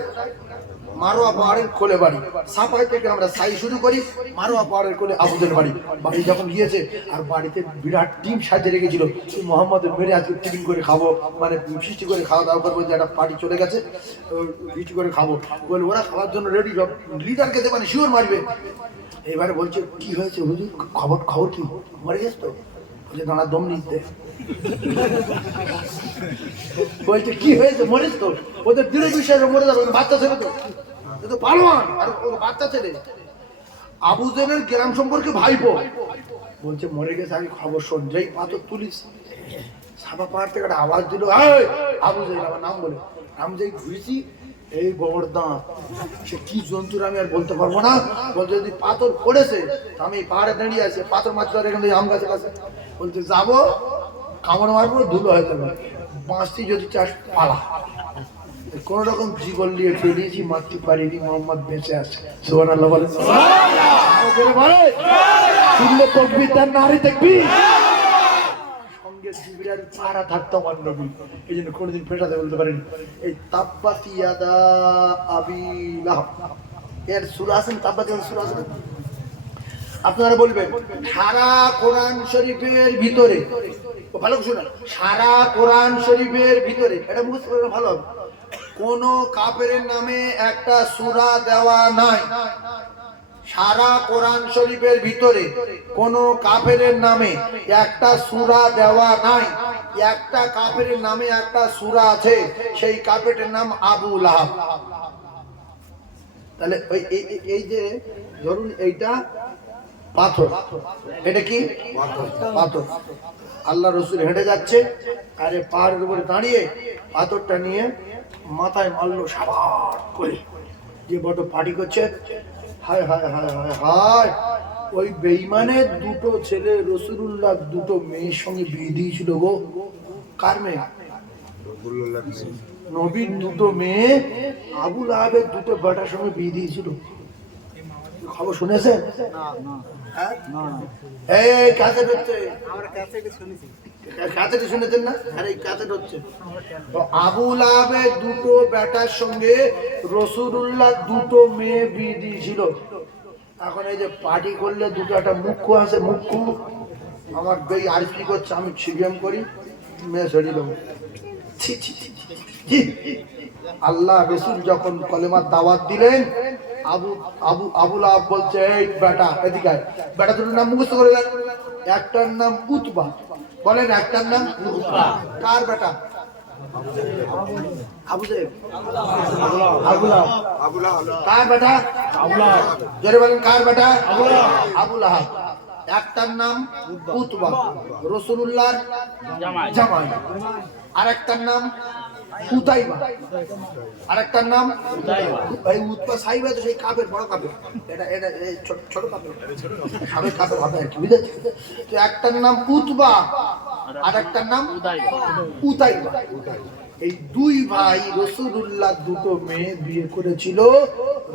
মারোয়া পাহাড়ের কোলে বাড়ি। সাপাই থেকে আমরা সাই শুরু করি, মারোয়া পাহাড়ের কোলে আবু জেহেল বাড়ি। বাড়ি যখন গিয়েছে, আর বাড়িতে বিরাট টিম সাজিয়ে রেখেছিল, মোহাম্মদের মেরে আজকে টিফিন করে খাবো, মানে ফিস্টি করে খাওয়া দাওয়া করবো। যে একটা পার্টি চলে গেছে, ফিস্টি করে খাবো বলে ওরা খাওয়ার জন্য রেডি। সব লিডারকে মানে শিওর মারবে। এবারে বলছে কি হয়েছে হুজুর, খবর কি, মরে গেছে তো? বলছে দাঁড়া দম নিতে। বলছে কি হয়েছে? মরিস তো? ওদের দৃঢ় বিশ্বাসে মরে যাবে, বাচ্চা ছেলে তো, এ তো পালোয়ান আর ও বাচ্চা ছেলে। আবু জেলের গ্রাম সম্পর্কে ভাইপো। বলছে মরে গেছে, আমি খবর শোন। যেই পাথর তুলিস সাবা পাহাড় থেকে একটা আওয়াজ দিল, এই আবু জেল, আমার নাম বলে। আমি যেই ঘুরেছি, এই গোবরদান, সে কি জন্তুর আমি আর বলতে পারবো না। বলছে যদি পাথর পড়েছে, আমি পাহাড়ে দাঁড়িয়ে আছি, পাথর মাছ ধরে এখান থেকে আম গাছের কাছে। বলছে যাবো, কামড় মারবো, ধুলো হয়ে যাবে। বাঁচতি যদি চাষ পালা। কোন রকম জীবন নিয়ে ফেলিয়েছি, মারতে পারিনি, মোহাম্মদ বেঁচে আছে। সুবহানাল্লাহ বলে। শুনলে তকবীর, তার নারী দেখবি সঙ্গে জিবরাইল পাহারা থাকতো আমার নবী। এই জন্য কোনোদিন ফেটাতে বলতে পারেন। এই তাব্বাত ইয়াদা আবি লাহাব এর সূরা আছে, তাব্বাত ইয়াদা সূরা আছে। আপনারা বলবেন সারা কোরআন শরীফের ভিতরে, ভালো শুনুন, সারা কোরআন শরীফের ভিতরে, এটা মুখস্থ করে ভালো হবে, কোন কাফেরের নামে একটা সূরা দেওয়া নাই। সারা কোরআন শরীফের ভিতরে কোন কাফেরের নামে একটা সূরা দেওয়া নাই। একটা কাফেরের নামে একটা সূরা আছে, সেই কাফেরের নাম আবু লাহাব। তাহলে এই যে ধরুন এইটা পাথর, এটা কি পাথর। আল্লাহ রসুল হেঁটে যাচ্ছে, আরে পাহাড়ের উপরে দাঁড়িয়ে পাথরটা নিয়ে মাথায় মারলো সাবাট করে, যে বড় পার্টি করছে। হায় হায় হায় হায় হায়, ওই বেঈমানের দুটো ছেলে রাসূলুল্লাহ দুটো মেয়ের সঙ্গে বিয়ে দিয়েছিল গো। কার মেয়ে? নবীর দুটো মেয়ে আবু লাহাবের দুটো বেটার সঙ্গে বিয়ে দিয়েছিল। খবর শুনেছেন? এই ক্যাসেট হচ্ছে, ক্যাসেট শুনেছেন না? আরে ক্যাসেট হচ্ছে। আবু লাহাবের দুটো বেটার সঙ্গে রাসূলুল্লাহ দুটো মেয়ে বিয়ে দিয়েছিল। এখন এই যে পার্টি করলে দুটো একটা মুখ্য আছে, মুখ্য আমার বেই আর কি করছে, আমি সিবিএম করি, মেয়ে ছেড়ে দেবো। আল্লাহ রসুল যখন কলেমার দাওয়াত দিলেন, আবু লাহাব বলছে এই বেটা এদিকে আয়। বেটা দুটোর নাম মুখস্থ করে দেন। একটার নাম উতবা, বলেন একটার নাম উতবা। কার বেটা? আবু জেহেল। আবু লাহাব। কার বেটা? আবু লাহাব। জোরে বলেন কার বেটা? আবু লাহাব। একটার নাম উতবা, রাসূলুল্লাহর জামাই। আরেকটার নাম উতাইবা, আরেকটার নাম ভাই উতবা সাইবা, তো সেই কাফের, বড় কাফের। এটা এটা ছোট ছোট কাফের, সাবেক কাফের হবে আর কি, বুঝেছ? তো একটার নাম উতবা, আরেকটার নাম উতাইবা। এই দুই ভাই রাসূলুল্লাহ দুটো মেয়ে বিয়ে করেছিল,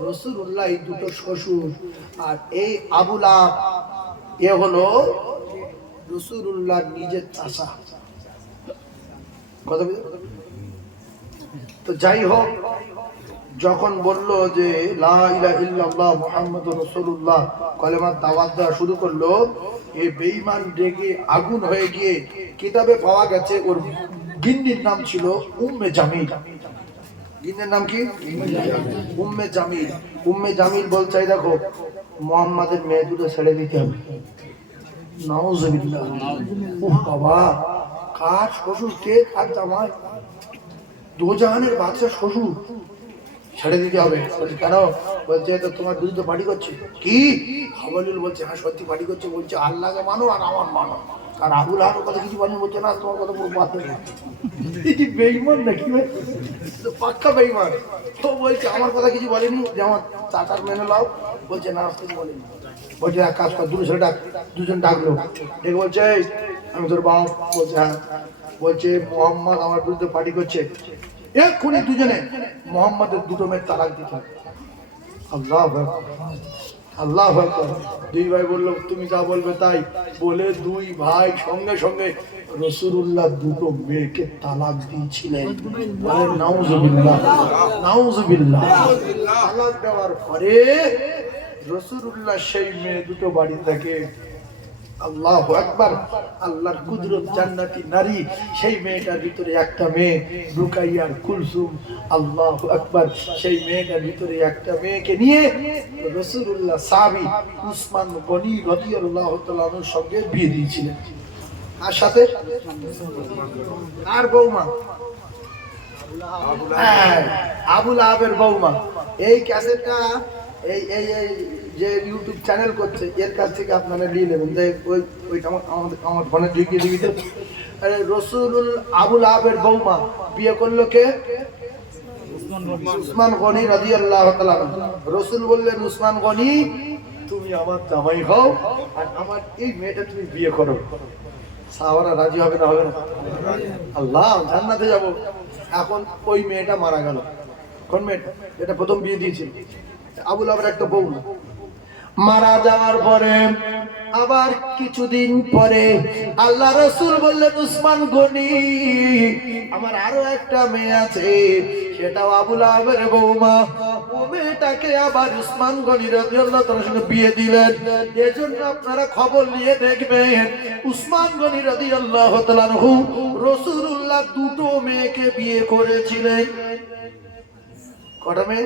রাসূলুল্লাহ এই দুটো শ্বশুর। আর এই আবু লাহাব এ হলো রাসূলুল্লাহ নিজের চাচা। কথা বুঝলেন? তো যাই হোক, যখন বলল যে লা ইলাহা ইল্লাল্লাহ মুহাম্মাদুর রাসূলুল্লাহ, কলেমার দাওয়াত দেওয়া শুরু করলো, এই বেঈমান রেগে আগুন হয়ে গিয়ে কিতাবে পাওয়া গেছে ওর গিন্নির নাম ছিল উম্মে জামিল। গিন্নির নাম কি? উম্মে জামিল। উম্মে জামিল বলছে দেখো মুহাম্মাদের মেয়ে দুটো ছেড়ে দিতে হবে। নাউজুবিল্লাহ। ও বাবা, কার শ্বশুর কে? কার জামাই? দোজাহানের বাদশা শ্বশুর, ছেড়ে দিতে হবে। বলছে কেন? বলছে তো তোমার বিরুদ্ধে পার্টি করছে। কি? হাওয়ালুল বলছে হ্যাঁ সত্যি পার্টি করছে। বলছে আল্লাহকে মানো আর আমার মানো। আর আবু লাহাবের কথা কিছু বলেন, বলছে না তোমার কথা পুরো বাদ দেবে। বেঈমান নাকি ভাই? পাক্কা বেঈমান। তো বলছে আমার কথা কিছু বলেনি, যে আমার চাচার মেনে লাও। বলছে না কিছু বলেনি। বলছে এক কাজ কর, দুটো ছেলে ডাক। দুজন ডাকলো, ডেকে বলছে আমি তোর বাপ। বলছে হ্যাঁ। বলছে মোহাম্মদ আমার বিরুদ্ধে পার্টি করছে, এক্ষুনি দুজনে মোহাম্মদের দুটো মেয়ের তালাক দিতে হবে। আল্লাহ আল্লাহ। দুই ভাই বললো তুমি যা বলবে তাই। বলে দুই ভাই সঙ্গে সঙ্গে রাসূলুল্লাহ দুটো মেয়েকে তালাক দিয়েছিলেন। বলেন নাউজুবিল্লাহ, নাউজুবিল্লাহ। তালাক দেওয়ার পরে রাসূলুল্লাহ সেই মেয়ে দুটো বাড়ি থেকে, আল্লাহু আকবার, আল্লাহর কুদরত, জান্নাতি নারী, সেই মেয়েটার ভিতরে একটা মেয়ে রুকাইয়া কুলসুম। আল্লাহু আকবার। সেই মেয়েটার ভিতরে একটা মেয়েকে নিয়ে রাসূলুল্লাহ সাহাবী উসমান গনি রাদিয়াল্লাহু তাআলার সঙ্গে বিয়ে দিয়েছিলেন। আর সাথে আর বৌমা আবুল আহাবের বৌমা। এই ক্যাসেটটা এই এই এই যে ইউটিউব চ্যানেল করছে এর কাছ থেকে আপনারা নিয়ে নেবেন। যে ওইটা আমার ফোনে ঢুকিয়ে দিবি তো। রসুল আবুল আহাবের বৌমা বিয়ে করলো কে? উসমান গনি রাদিয়াল্লাহু তাআলা। রসুল বললেন, উসমান গনি তুমি আমার জামাই হও আর আমার এই মেয়েটা তুমি বিয়ে করো। সাহাবারা রাজি হবে না? হবে না? আল্লাহ, জান্নাতে যাব। এখন ওই মেয়েটা মারা গেল। কোন মেয়েটা? এটা প্রথম বিয়ে দিয়েছিল আবুল আহাবের একটা বউ। মারা যাওয়ার পরে আবার কিছুদিন পরে আল্লাহ রাসূল বললেন, উসমান গনি আমার আরো একটা মেয়ে আছে, সেটাও আবুল আহাবের বৌমা। ও মেয়েটাকে আবার উসমান গনি রাদিয়াল্লাহু তাআলার সঙ্গে বিয়ে দিলেন। এজন্য আপনারা খবর নিয়ে দেখবেন, উসমান গনি রাদিয়াল্লাহু তাআলা আনহু রাসূলুল্লাহ দুটো মেয়েকে বিয়ে করেছিলেন। কটা মেয়ে?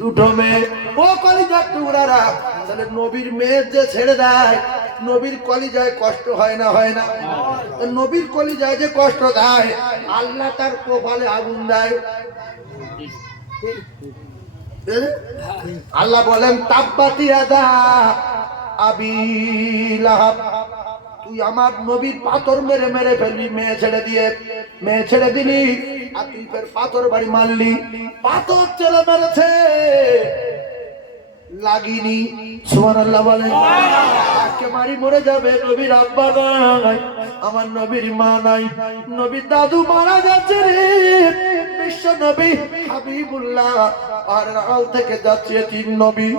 দুটো মেয়ে। ও কলিজার টুকরারা, তাহলে নবীর মেয়ের যে ছেড়ে দেয়, নবীর কলিজায় কষ্ট হয় না? হয় না? নবীর কলিজায় যে কষ্ট দেয়, আল্লাহ তার কপালে আগুন দেয়। আল্লাহ বলেন, তাব্বাতি ইয়াদা আবি লাহাব, তুই আমার নবীর পাথর মেরে মেরে ফেলবি, মেয়ে ছেড়ে দিলি, আর তুই ফের পাথর বাড়ি মারলি। পাথর ছেলে মেরেছে, লাগিনি। সুবহানাল্লাহ বলেন। আজকে মারি মরে যাবে, নবীর আব্বা নাই, আমার নবীর মা নাই, নবীর দাদু মারা যাচ্ছে রে। বিশ্ব নবী হাবিবুল্লাহ আর আল থেকে যাচ্ছে তিন নবী।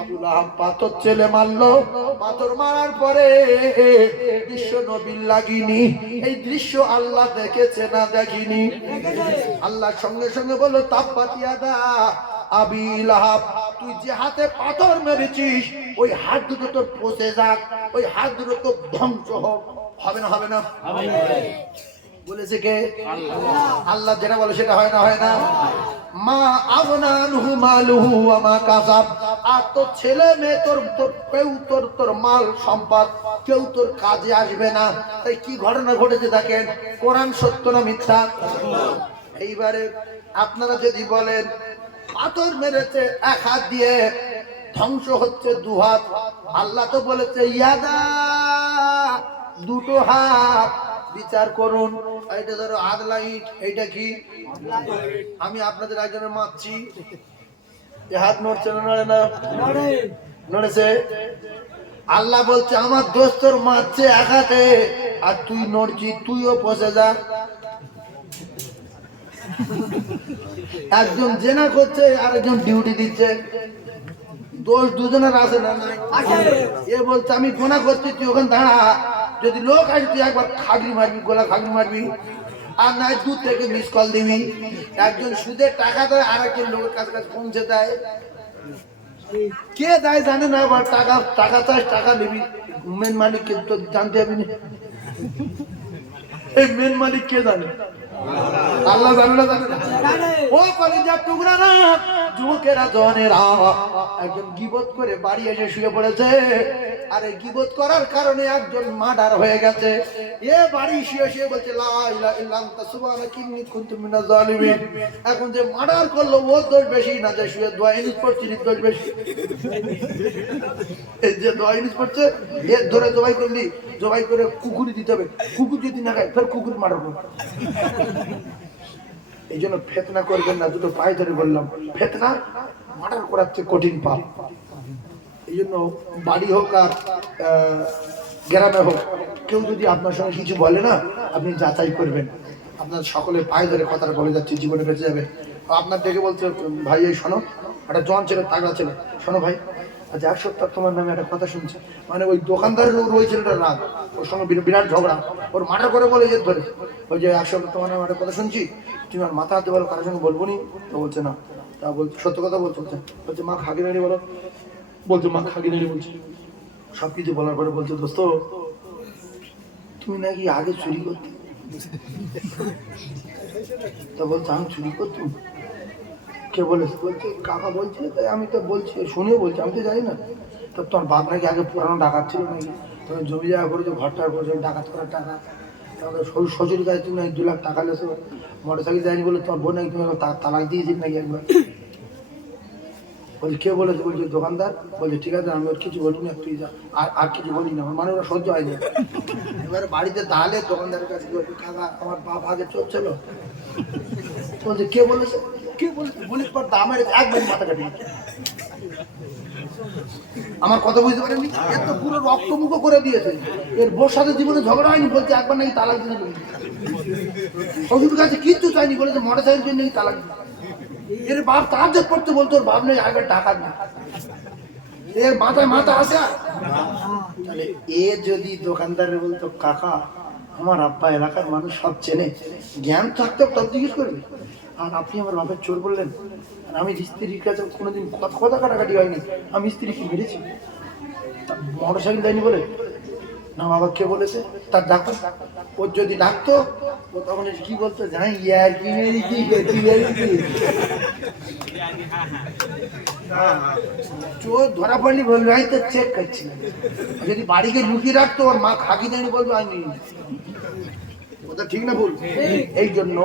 আবুল আহাব পাথর ছেলে মারলো, পাথর মারার পরে বিশ্ব নবীর লাগিনি। এই দৃশ্য আল্লাহ দেখেছে না দেখিনি? আল্লাহ সঙ্গে সঙ্গে বলল, তাব্বাত ইয়াদা আবি লাহাব, তুই যে হাতে পাথর মেরেছিস ওই হাত দুটো তোর পচে যাক, ওই হাত দুটো তোর ধ্বংস হোক। হবে না? হবে না? বলেছে কে? আল্লাহ যেটা বলে সেটা হয় না? হয় না? মা আগনানহু মালুহু ওয়া মা কাসাব, আর তোর ছেলে মেয়ে তোর কেউ তোর মাল সম্পদ কেউ তোর কাজে আসবে না। তাই কি ঘটনা ঘটেছে দেখেন, কোরআন সত্য না মিথ্যা? এইবারে আপনারা যদি বলেন পাথর মেরেছে এক হাত দিয়ে, ধ্বংস হচ্ছে দু হাত, আল্লাহ তো বলেছে ইয়াদা দুটো হাত, বিচার করুন। এইটা ধরো আদলা ইট, এইটা কি? আমি আপনাদের একজনের মারছি, এ হাত নড়ছে না? নড়ে না? নড়েছে। আল্লাহ বলছে আমার দোস্ত তোর মারছে এক হাতে আর তুই নড়ছি, তুইও পচে যা। একজন জেনা করছে আর একজন ডিউটি দিচ্ছে, দোষ দুজনের আছে না? নাই? এ বলছে আমি গোনা করছি, তুই ওখানে দাঁড়া, যদি লোক আসে তুই একবার খাগড়ি মারবি, গোলা খাগড়ি মারবি, আর নাই দূর থেকে মিস কল দিবি। একজন সুদের টাকা দেয় আর একজন লোকের কাছে পৌঁছে দেয়। কে দেয় জানে না, আবার টাকা চাস, টাকা নিবি। মেন মালিক তো জানতে হবে না। এই মেন মালিক কে জানে? আল্লাহ জানে না? জানে না? ও কলিজার টুকরা না যুবকেরা, জনেরা, একজন গীবত করে বাড়ি এসে শুয়ে পড়েছে, আর এই গীবত করার কারণে একজন মার্ডার হয়ে গেছে। এ বাড়ি শুয়ে শুয়ে বলছে লা ইলাহা ইল্লা আনতা সুবহানাকা ইন্নী কুনতু মিনাজ জালিমিন। এখন যে মার্ডার করলো ও দোষ বেশি না যে শুয়ে দোয়া ইউজ করছে, দোষ বেশি। এই যে দোয়া ইউজ করছে, এ ধরে জবাই করলি, জবাই করে কুকুরি দিতে হবে, কুকুর যদি না খায় ফের কুকুর মার্ডার করবে। এই জন্য ফেতনা করবেন না, দুটো পায়ে ধরে বললাম, ফেতনা মার্ডার করার চেয়ে কঠিন পাপ। এই জন্য বাড়ি হোক আর গ্রামে হোক, কেউ যদি আপনার সঙ্গে কিছু বলে না, আপনি যাচাই করবেন। আপনার সকলে পায়ে ধরে কথাটা বলে যাচ্ছে, জীবনে বেঁচে যাবে। আপনার দেখে বলছে, ভাই এই শোনো, একটা জন ছেলে, তাগড়া ছেলে, শোনো ভাই, আচ্ছা এক সপ্তাহ তোমার নামে একটা কথা শুনছে। মানে ওই দোকানদারের ওই ছেলেটার রাগ, ওর সঙ্গে বিরাট ঝগড়া, ওর মার্ডার করে বলে যে ধরে, ওই যে এক সপ্তাহ তোমার নামে একটা কথা শুনছি, তুমি আর মাথা হাতে বলো, কারোর সঙ্গে বলবো নি? তো বলছে না। তা বলছে সত্য কথা বলছে? বলছে মা খাগি নাড়ি বলো। বলছে মা খাগি নাড়ি বলছে। সব কিছু বলার পরে বলছে, দোস্ত তুমি নাকি আগে চুরি করতে? তা বলছে আমি চুরি করতাম। কে বলেছে? বলছে কাকা বলছে, তাই আমি তো বলছি, শুনে বলছি, আমি তো জানি না। তো তোর বাপ নাকি আগে পুরানো ডাকাত ছিল নাকি? তুমি জমি জায়গা করেছো, ঘরটার করেছো, ডাকাত করার টাকা, আমাদের শ্বশুর কাছে তুমি 2 লাখ টাকা লেছো, মোটর সাইকেল দেয়নি বলে তোমার বোন নাকি তুমি তালাক দিয়েছিস নাকি একবার। বলছি কে বলেছে? বলছে দোকানদার। বলছে ঠিক আছে আমি ওর কিছু বলিনি, তুই যা। আর কিছু বলি না, আমার মানে ওরা সহ্য হয় না। এবারে বাড়িতে দাঁড়ালে দোকানদারের কাছে কাকা আমার বাপ আগে চোর ছিল। বলছে কে বলেছে? কে বলেছে? বলিস পর দামের একবার মাথা কাটি। আমার কথা বুঝতে পারেনি? এর তো পুরো রক্তমুখ করে দিয়েছে। এর বোর সাথে জীবনে ঝগড়া হয়নি, বলছে একবার নাকি তালাক দিয়ে দিল। শ্বশুর কাছে কিচ্ছু চাইনি, বলেছে মোটর সাইকেল নাকি তালাক দিল। এর বাপ তাহাজ্জুদ পড়তে বলতো ওর বাপ নেই আগে টাকা না। এর মাথায় মাথা আসে। তাহলে এ যদি দোকানদারে বলতো কাকা আমার আব্বা এলাকার মানুষ সব চেনে, জ্ঞান থাকতে তব জিজ্ঞেস করবে। আর আপনি আমার বাপের চোর বললেন, আর আমি স্ত্রীর কাছে কোনোদিন কথা কাটাকাটি হয়নি, আমি স্ত্রীকে মেরেছি, মোটর সাইকেল দেয়নি বলে না। বাবা কে বলেছে? তার ডাক্তার। ওর যদি ডাকতো ও তখন কি বলতো? যাই ইয়ার কি মেরেছি, চোর ধরা পড়লি বলবে আমি তো চেক করছি। যদি বাড়িকে লুকিয়ে রাখতো ওর মা খাকি দেয়নি বলবে আমি ওটা ঠিক না ভুল? এই জন্য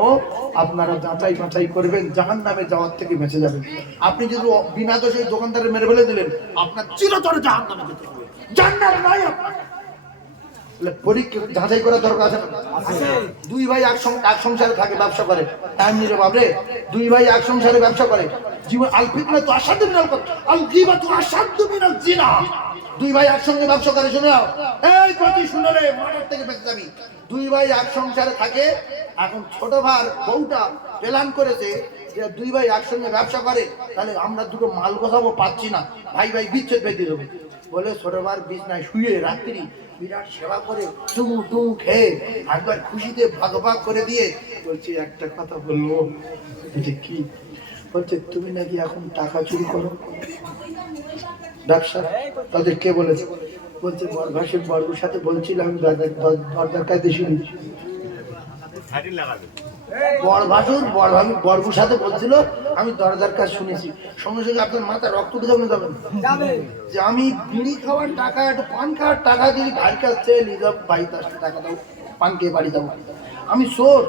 আপনারা যাচাই বাছাই করবেন, জাহান্নামে যাওয়ার থেকে বেঁচে যাবেন। আপনি যদি বিনা দোষে দোকানদারে মেরে ফেলে দিলেন, আপনার চিরতরে জাহান্নামে যেতে হবে, জান্নাত নাই আপনার। পরীক্ষা যাচাই করার দরকার আছে না? দুই ভাই এক সংসারে থাকে, ব্যবসা করে, টাইম নিলে বাবরে 2 ভাই এক সংসারে ব্যবসা করে, জীবন আল ফিতনা তো আসাদু মিনাল কতল আল গীবাতু আসাদু মিনাল জিনা। 2 ভাই একসঙ্গে ব্যবসা করে, শুনে নাও এই কথা শুনে রে, মাথার থেকে বেঁচে যাবি। 2 ভাই এক সংসারে থাকে, এখন ছোট ভাই বউটা প্ল্যান করেছে যে 2 ভাই একসঙ্গে ব্যবসা করে, তাহলে আমরা দুটো মাল গোছাবো, পাচ্ছি না, ভাই ভাই বিচ্ছেদ বেঁধে দেবে বলে ছোট ভাই বিছনায় শুয়ে রাত্রি বিরাট সেবা করে চুমু টুমু খেয়ে একবার খুশিতে ভাগ ভাগ করে দিয়ে বলছে একটা কথা বলবো। কি বলছে? তুমি নাকি এখন টাকা চুরি করো ব্যবসা। তাদের কে বলেছে? বলছে বরভাসের বর্গুর সাথে বলছিলাম, দরজার কাছে শুনি। বর্গুর সাথে বলছিল আমি দরজার কাজ শুনেছি। সঙ্গে সঙ্গে আপনার মাথা রক্ত উঠে যাবে যে আমি বিড়ি খাওয়ার টাকা, একটু পান খাওয়ার টাকা যদি ভাইয়ের কাছ থেকে নিয়ে যাবো, ভাই 10 টাকা দাও, পান খেয়ে বাড়ি যাবো, আমি চোর।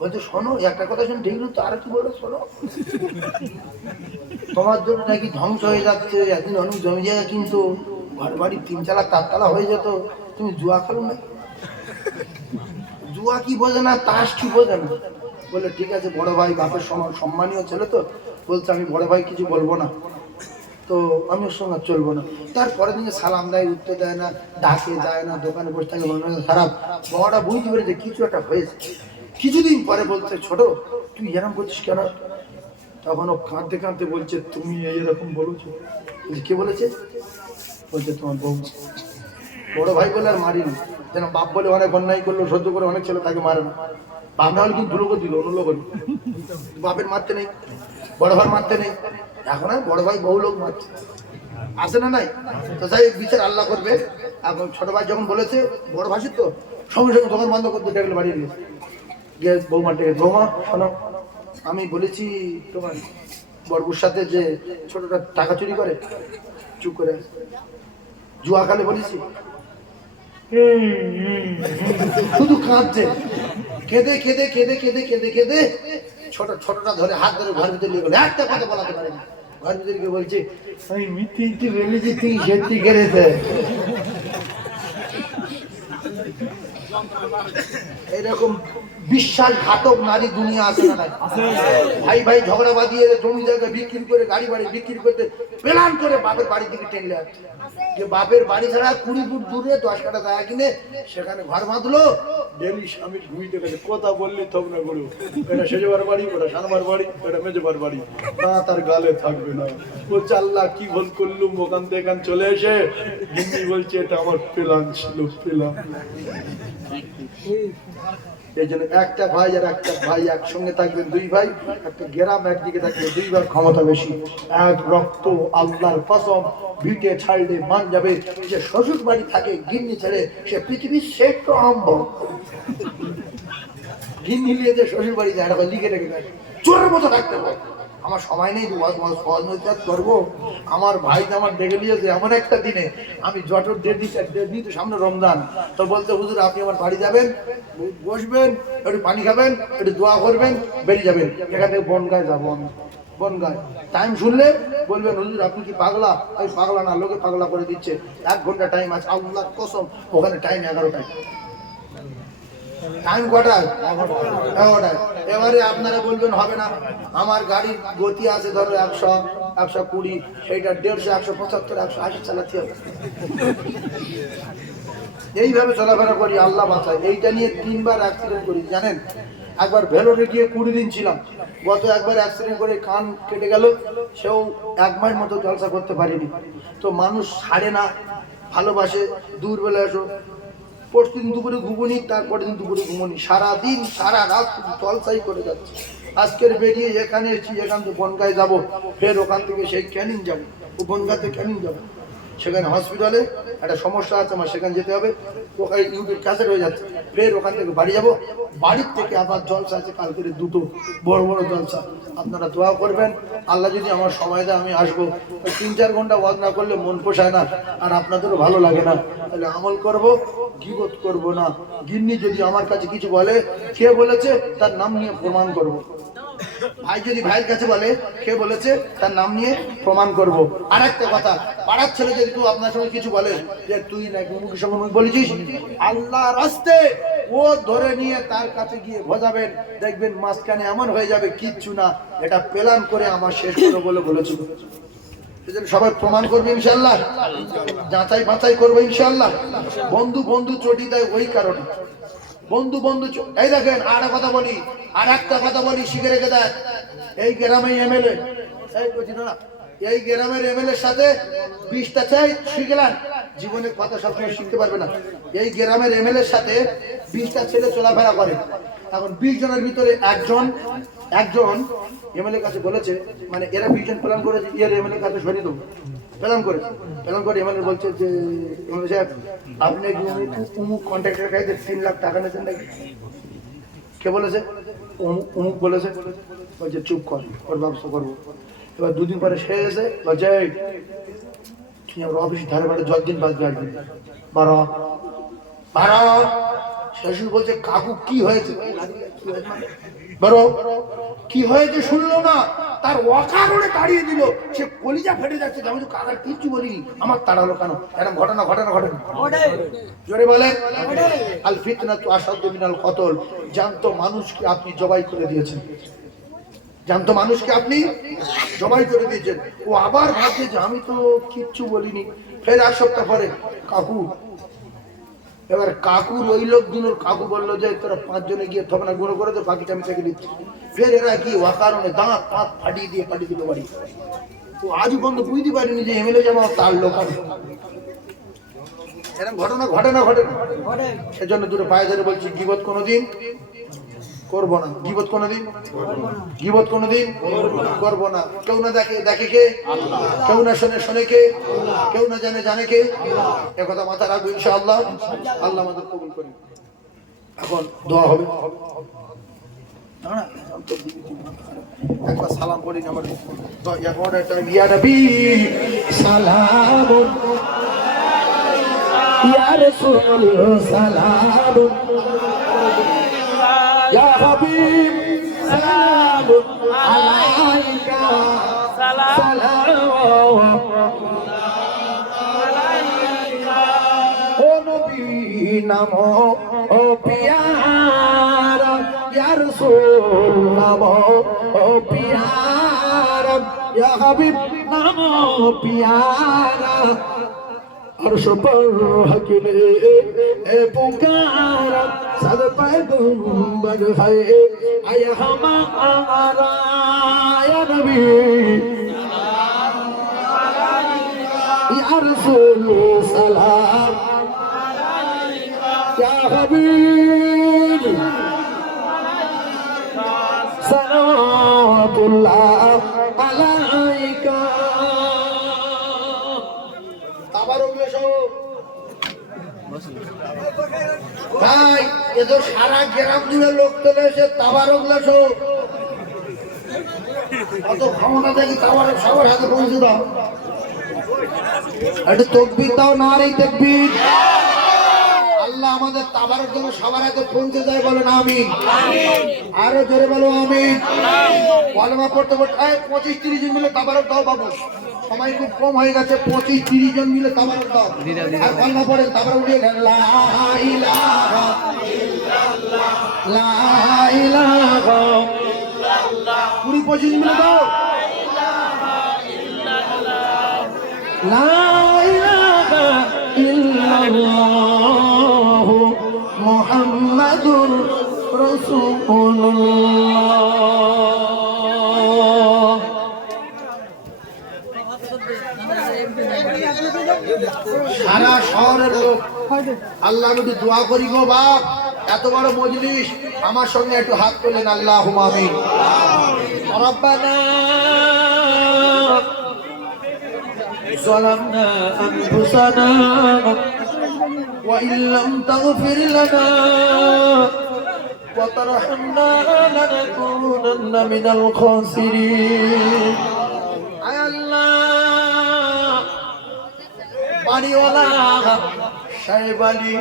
বলছে শোনো একটা কথা শুনে ঠিক তো, আর কি বলো শোনো, তোমার জন্য নাকি ধ্বংস হয়ে যাচ্ছে, একদিন অনেক জমি জায়গা কিন্তু ঘর বাড়ি 3 চালা 4 তালা হয়ে যেত, তুমি জুয়া খেলো না। জুয়া কি বোঝে না, তাস কি বোঝে না। বলে ঠিক আছে, বড় ভাই বাপের সম্মানীয় ছেলে তো, বলছে আমি বড় ভাই কিছু বলবো না, তো আমি ওর সঙ্গে চলবো না। তারপরের দিনে সালাম দেয়, উত্তর দেয় না, ডাকে যায় না, দোকানে বসে থাকে, খারাপ। বড়টা বুঝতে পেরেছে কিছু একটা হয়েছে। কিছুদিন পরে বলছে ছোট তুই এরকম করছিস কেন? তখন ও কাঁদতে কাঁদতে বলছে তুমি এইরকম বলেছো। কে বলেছে? বলছে তোমার বউ। বড় ভাই বলে আর মারিনি, যেন বাপ বলে অনেক অন্যায় করলো, সহ্য করে অনেক ছেলে তাকে মারে না। বাপ না হলে কিন্তু ধুলো করে দিল, অন্য লোক বাপের মারতে নেই, বড় ভাই মারতে নেই, এখন আর বড় ভাই বহু লোক মারছে, আসে না নাই? তো তাই বিচার আল্লাহ করবে। এখন ছোট ভাই যখন বলেছে বড় ভাসির তো সঙ্গে সঙ্গে দোকান বন্ধ করতে দেখলে বাড়ি গিয়ে বৌমা ডেকে, বৌমা শোনো আমি বলেছি তোমার বড়বুর সাথে যে ছোটটা টাকা চুরি করে, চুপ করে জুয়া খেলে বলেছি। শুধু কাঁদছে, কেঁদে কেঁদে কেঁদে কেঁদে কেঁদে কেঁদে ছোটটা ধরে হাত ধরে ঘর ভিতরে নিয়ে গেলো, একটা কথা বলাতে পারেনি। ঘর ভিতরে গিয়ে বলছে আমি মিথ্যে বলেছি, তুই সত্যি করেছে। এরকম বিশ্বাসঘাতক নারী দুনিয়া আছে না? ভাই ভাই ঝগড়া বাঁধিয়ে জমি জায়গা বিক্রি করে, গাড়ি বাড়ি বিক্রি করতে প্ল্যান করে বাপের বাড়ির দিকে টেনে আসছে, যে বাপের বাড়ি ছাড়া 20 ফুট দূরে 10 কাঠা জায়গা কিনে সেখানে ঘর বাঁধলো। ডেলি স্বামী ঘুমিতে গেছে, কথা বললি তব না করো, এটা সেজবার বাড়ি, ওটা সানবার বাড়ি, ওটা মেজবার বাড়ি, না তার গালে থাকবে না। বলছে আল্লাহ কি ভুল করলুম, ওখান থেকে এখান চলে এসে বলছে এটা আমার প্ল্যান ছিল, প্ল্যান। এই জন্য একটা ভাই আর একটা ভাই একসঙ্গে থাকবেন, 2 ভাই, একটা গ্রাম একদিকে থাকবে, 2 ভাই ক্ষমতা বেশি, এক রক্ত। আল্লাহর কসম ভিটে ছাড়লে মান যাবে। যে শ্বশুর বাড়ি থাকে গিন্নি ছেড়ে, সে পৃথিবীর শ্রেষ্ঠ আম্ব। গিন্নি নিয়ে যে শ্বশুর বাড়ি যায়, লিখে রেখে যায়, চোরের মতো থাকতে হবে। আমার সময় নেই সহজ করবো। আমার ভাই আমার ডেকে নিয়েছে এমন একটা দিনে, আমি জটর ডেট দিই তো সামনে রমজান, তো বলতে হুজুর আপনি আমার বাড়ি যাবেন, বসবেন, একটু পানি খাবেন, একটু দোয়া করবেন, বেরিয়ে যাবেন। এখান থেকে বনগায় যাবো আমি, বনগায়। টাইম শুনলে বলবেন হুজুর আপনি কি পাগলা? আমি পাগলা না, লোকে পাগলা করে দিচ্ছে। 1 ঘন্টা টাইম আছে, আল্লাহর কসম ওখানে টাইম 11টায়। টাইম কটায়? 11টায়। এবারে আপনারা বলবেন হবে না, আমার গাড়ির গতি আছে ধরো 100, 120, এইটা 150, 175, 180 চালাতে হবে। এইভাবে চলাফেরা করি, আল্লাহ বাঁচায়। এইটা নিয়ে 3বার অ্যাক্সিডেন্ট করি জানেন। একবার ভেলোরে গিয়ে 20 দিন ছিলাম, গত একবার অ্যাক্সিডেন্ট করে কান কেটে গেল, সেও 1 মাস মতো জলসা করতে পারিনি। তো মানুষ ছাড়ে না, ভালোবাসে, দূর বেলা এসো। পরশুদিন দুপুরে ঘুমুনি, তারপরের দিন দুপুরে ঘুমুনি, সারাদিন সারা রাত জলসাই করে যাচ্ছে। আজকের বেরিয়ে এখানে এসেছি, এখান থেকে বনগায় যাবো, ফের ওখান থেকে সেই ক্যানিং যাবো, ও বনগাতে ক্যানিং যাবো। সেখানে হসপিটালে একটা সমস্যা আছে, আমার সেখানে যেতে হবে, ওখানে ইউটিউব ক্যাসেট হয়ে যাচ্ছে। ফের ওখান থেকে বাড়ি যাব, বাড়ির থেকে আবার জলসা আছে কালকে 2টো বড় বড় জলসা। আপনারা দোয়া করবেন, আল্লাহ যদি আমার সময় দেয় আমি আসবো। 3-4 ঘন্টা ওয়াজ না করলে মন পোষায় না, আর আপনাদেরও ভালো লাগে না। তাহলে আমল করব, গীবত করব না। গিন্নি যদি আমার কাছে কিছু বলে, কে বলেছে তার নাম নিয়ে প্রমাণ করব। ভাই যদি ভাইয়ের কাছে বলে কে বলেছে তার নাম নিয়ে প্রমাণ করব। আর একটা কথা, পাড়ার ছেলে যদি কেউ আপনার সঙ্গে কিছু বলে যে তুই নাকি মুখের সঙ্গে মুখ বলেছিস, আল্লাহর রাস্তে ও ধরে নিয়ে তার কাছে গিয়ে বোঝাবেন, দেখবেন মাঝখানে এমন হয়ে যাবে কিচ্ছু না, এটা প্ল্যান করে আমার শেষ করো বলে বলেছিল। সবাই প্রমাণ করবে ইনশাআল্লাহ, যাচাই বাছাই করবো ইনশাআল্লাহ। বন্ধু বন্ধু চটি দেয় ওই কারণে, বন্ধু বন্ধু। এই দেখেন আর কথা বলি, আর একটা কথা বলি, শিখে রেখে দেয়। এই গ্রামে এমএলএ, এই গ্রামের এমএলএর সাথে 20টা চাই শিখলেন, জীবনে কথা সবসময় শিখতে পারবে না। এই গ্রামের এমএলএর সাথে 20টা ছেলে চলাফেরা করে। এখন 20 জনের ভিতরে একজন এমএলএ কাছে বলেছে, মানে এরা 20 জন প্ল্যান করেছে এর এমএলএ কাছে সরিয়ে দেবো। প্ল্যান করে এমএলএ বলছে যে এমএলএ সাহেব আপনি কি অমুক কন্ট্রাক্টরের কাছে 3 লাখ টাকা নিয়েছেন নাকি? কে বলেছে? অমুক বলেছে। বলছে চুপ কর, ওর ব্যবস্থা করবো। এবার 2 দিন পরে সে এসে বলছে তুই আমার অফিস ধারে বাড়ি যতদিন বাঁচবে আসবি, 12 শেষু বলছে কাকু কি হয়েছে? বড় কি হয়েছে শুনলো না, তার অকারণে তাড়িয়ে দিল। সে কলিজা ফেটে যাচ্ছে, আমি তো কাকার কিচ্ছু বলিনি, আমার তাড়ালো কেন? এরকম ঘটনা জোরে বলে। আল ফিতনাতু আশাদ্দু মিনাল কতল। জানতো মানুষকে আপনি জবাই করে দিয়েছেন, জানতো মানুষকে আপনি জবাই করে দিয়েছেন। ও আবার ভাবছে যে আমি তো কিচ্ছু বলিনি। ফের 1 সপ্তাহ পরে কাকু, এবার কাকুর ওই লোকগুলোর কাকু বললো যে তোরা 5 জনে গিয়ে তখন গুঁড়ো করে তো বাকিটা আমি থেকে দিচ্ছি। ফের এরা কি অকারণে দাঁত পাত ফাটিয়ে দিল বাড়ি। তো আজও বন্ধ বুঝতে পারিনি যে এমএলএ যাবো তার লোক। এরকম ঘটনা ঘটে না। সেজন্য দুটো পায়ে ধরে বলছি, গীবত কোনোদিন করবো না, গীবত কোনোদিন করবো না। কেউ না দেখে কে? কেউ না শোনে কে? কেউ না জানে কে? একথা মাথা রাখবো ইনশাআল্লাহ। আল্লাহ আমাদের কবুল করেন। এখন দোয়া হবে। একবার সালাম করি আমার ইয়া নবী সালাম, ইয়া রাসূল সালাম, ইয়া হাবিব সালাম আলাইকা সালাম। ও নবী নামো ও পিয়ারা, ইয়া রাসূল নামো ও পিয়ারা, ইয়া হাবিব নামো পিয়ারা। अर्श पर हकले ए पुकारा, सद पैगंबर है आया हमारा या नबी या रसूल सलाम या हबीब सलावतुल्लाह अलैका। ভাই এ তো সারা গ্রাম জুড়ে লোক চলে এসে তাবারক লাসো। অত ক্ষমতা দেখি সবার হাতে পৌঁছে দাও। একটা তকবীর দাও, নারে তাকবীর। আল্লাহ আমাদের তাবারক যেন সবার হাতে পৌঁছে যায়, বলেন আমিন। আরো জোরে বলো আমিন। কলেমা পড়তে পড়তে 25-30 জন মিলে তাবারক দাও বাবু, সময় খুব কম হয়ে গেছে। 25-30 জন মিলে তাবারক দাও। আর কলেমা পড়েন, তাবারক দিয়ে লা ইলাহা ইল্লাল্লাহ, লা ইলাহা ইল্লাল্লাহ। 20-25 জন মিলে দাও, লা ইলাহা ইল্লাল্লাহ মুহাম্মাদুর রাসূলুল্লাহ। সারা শহরের লোক আল্লাহ নবী দোয়া করি গো বাপ, এত বড় মজলিস, আমার সঙ্গে একটু হাত তোলেন, আল্লাহুম্মা আমিন। রব্বানা ظلمنا أنفسنا وإن لم تغفر لنا وترحمنا لنكونن من الخاسرين। আয় আল্লাহ, বাড়িওয়ালা সাহেব আলী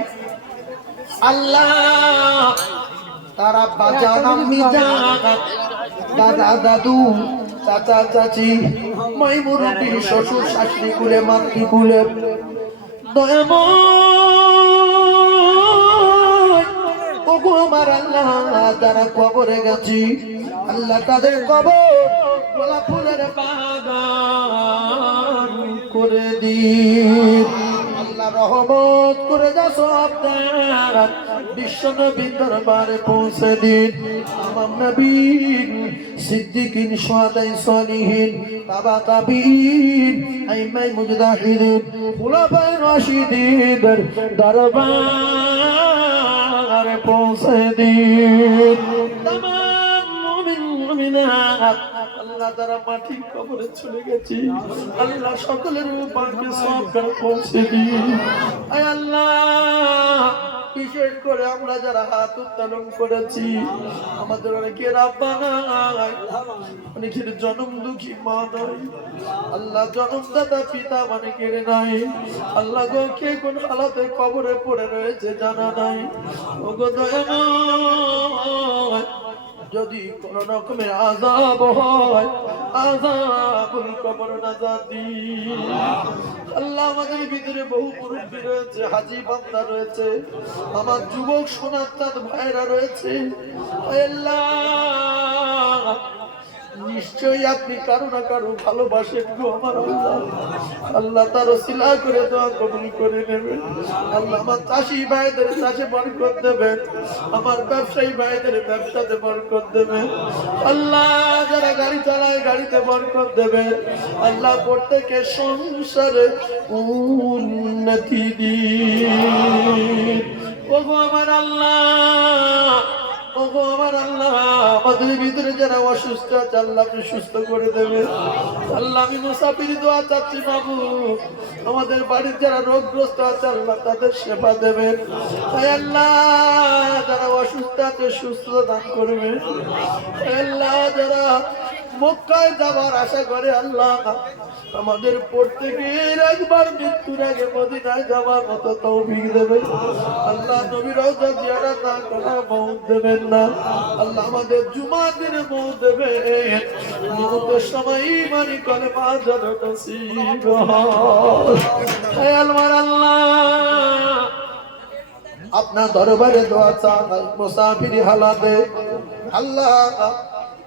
আল্লাহ, তারা বাজান আম্মি জান, দাদা দাদু, চাচা চাচি, মাই মুরব্বি, শ্বশুর শাশুড়ি কুলে, মাতৃ কুলে, দয়াময় ওগো আমার আল্লাহ, যারা কবরে গেছি আল্লাহ, তাদের কবর গোলাপ ফুলের বাগান করে দিন। আল্লাহ রহমত করে যা সব দেন, বিশ্ব নবীর দরবারে পৌঁছে দিন। তামাম নবীন, সিদ্দিকিন, শুহাদায়ে সালিহিন, তাবা তাবিঈন, আইম্মায়ে মুজতাহিদিন, খুলাফায়ে রাশিদিনের দরবারে পৌঁছে দিন। তামাম মুমিন মুমিনাত আল্লাহ, যারা মাটির কবরে চলে গেছি আল্লাহ, সকলের পাকে সওয়াব পৌঁছে দিন। আয় আল্লাহ, বিশেষ করে আমরা যারা হাত উত্তোলন করেছি, আমাদের অনেকের আব্বা নাই, অনেকের জন্ম দুঃখী মা নাই, আল্লাহ জন্মদাতা পিতা অনেকের নাই, আল্লাহ গো কে কোন হালাতে কবরে পড়ে রয়েছে জানা নাই। ওগো দয়াময়, যদি কোন রকমের আযাব হয়, আযাবুল কবর নাজাত দিন। আল্লাহ, আমাদের ভিতরে বহু মুরব্বি রয়েছে, হাজী বান্দা রয়েছে, আমার যুবক সোনার চাঁদ ভাইরা রয়েছে। আল্লাহ, নিশ্চয়ই আপনি কারো না কারো ভালোবাসেন গো আমার আল্লাহ। আল্লাহ, তার ওসিলা করে দোয়া কবুল করে নেবেন। আল্লাহ, আমার চাষি ভাইদের চাষে বরকত দেবেন, আমার ব্যবসায়ী ভাইদের ব্যবসাতে বরকত দেবেন। আল্লাহ, যারা গাড়ি চালায় গাড়িতে বরকত দেবেন। আল্লাহ, প্রত্যেকের সংসারে উন্নতি দিন। ওগো আমার আল্লাহ, ওগো আমার আল্লাহ, আমাদের ভিতরে যারা অসুস্থ আছে আল্লাহ আপনি সুস্থ করে দেবেন। আল্লাহ, আমি মুসাফির দোয়া চাচ্ছি বাবু, আমাদের বাড়ির যারা রোগগ্রস্ত আছে আল্লাহ তাদের সেবা দেবেন। তাই আল্লাহ, যারা অসুস্থ আছে সুস্থতা দান করবেন। আল্লাহ, যারা মক্কায় যাবার আশা করে আল্লাহ আমাদের প্রত্যেকের একবার মৃত্যুর আগে মদিনায় যাবার মতো তৌফিক দেবেন। আল্লাহ, নবীর রওজা জিয়ারত না করা মওত দেবেন না। আল্লাহ, আমাদের জুমার দিনে মওত দেবেন, মওতের সময় ঈমানি কলেমা যেন নসিব হয়। হে আল্লাহ, আপনার দরবারে দোয়া চাই মুসাফিরি হালাতে। আল্লাহ,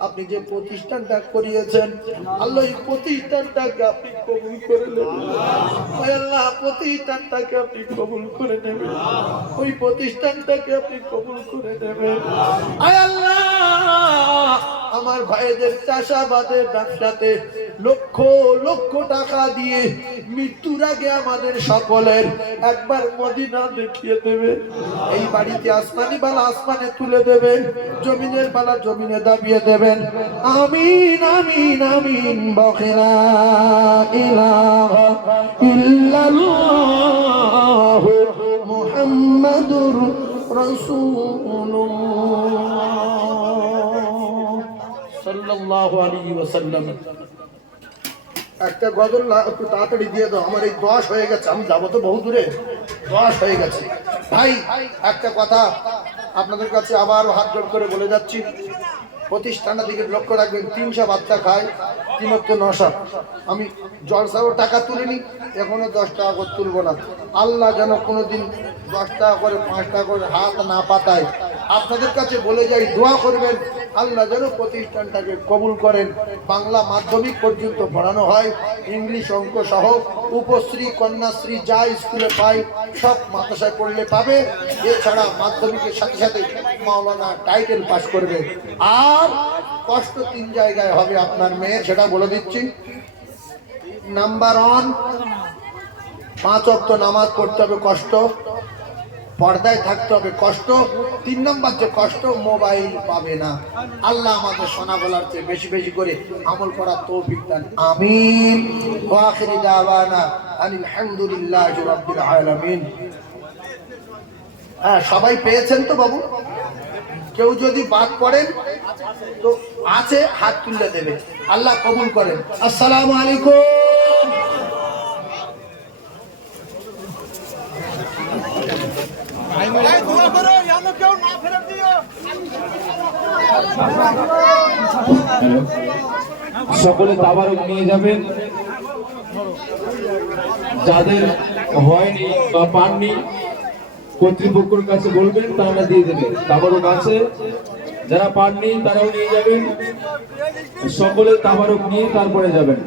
আপনি যে প্রতিষ্ঠানটা করিয়েছেন আল্লাহ, এই প্রতিষ্ঠানটাকে আপনি কবুল করে নেবেন। আল্লাহ, প্রতিষ্ঠানটাকে আপনি কবুল করে নেবেন, ওই প্রতিষ্ঠানটাকে আপনি কবুল করে নেবেন। আয় আল্লাহ, আমার ভাইদের চাষাবাদের ব্যবসাতে লক্ষ লক্ষ টাকা দিয়ে মৃত্যুর আগে আমাদের সকলের একবার মদিনা দেখিয়ে দেবে। এই বাড়িতে আসমানি বালা আসমানে তুলে দেবেন, জমিনের বালা জমিনে দাবিয়ে দেবেন। আমিন আমিন আমিন। বখরা ইলাহা ইল্লাল্লাহ মুহাম্মাদুর রাসূলুল্লাহ। সাল্লাল্লাহু আলাইহি ওয়াসাল্লাম। একটা গজল একটু তাড়াতাড়ি দিয়ে দাও, আমার এই 10 হয়ে গেছে, আমি যাবো তো বহু দূরে, 10 হয়ে গেছে। ভাই একটা কথা আপনাদের কাছে আবারও হাত জোড় করে বলে যাচ্ছি, প্রতিষ্ঠানটা দিকে লক্ষ্য রাখবেন, 300 বাচ্চা খায়, 3 অক্ত নশা। আমি জলসাও টাকা তুলিনি, এখনো 10 টাকা করে তুলবো না। আল্লাহ যেন কোনোদিন 10 টাকা করে 5 টাকা করে হাত না পাতায়। আপনাদের কাছে বলে যাই, দোয়া করবেন আল্লাহ যেন প্রতিষ্ঠানটাকে কবুল করেন। বাংলা মাধ্যমিক পর্যন্ত পড়ানো হয়, ইংলিশ অঙ্ক সহ, উপশ্রী কন্যাশ্রী যা স্কুলে পাই সব মাদ্রাসায় পড়লে পাবে। এছাড়া মাধ্যমিকের সাথে সাথে মাওলানা টাইটেল পাস করবে। আর কষ্ট 3 জায়গায় হবে আপনার মেয়ের, সেটা বলে দিচ্ছি। নাম্বার 1, 5 ওয়াক্ত নামাজ পড়তে হবে, কষ্ট। পর্দায় থাকতে হবে, কষ্ট। 3 নম্বর যে কষ্ট, মোবাইল পাবে না। আল্লাহ আমাদের শোনা বলার চেয়ে বেশি বেশি করে আমল করার তৌফিক দান, আমিন। ওয়া আখিরি দাওয়ানা আনিল হামদুলিল্লাহি রাব্বিল আলামিন। হ্যাঁ, সবাই পেয়েছেন তো বাবু? কেউ যদি বাদ পড়েন তো আছে, হাত তুলে দেবে, আল্লাহ কবুল করেন। আসসালামু আলাইকুম। সকলে তাবারক নিয়ে যাবেন, যাদের হয়নি বা পাননি কর্তৃপক্ষের কাছে বলবেন, তারা দিয়ে দেবেন। তাবারক আছে, যারা পাননি তারাও নিয়ে যাবেন। সকলে তাবারক নিয়ে তারপরে যাবেন।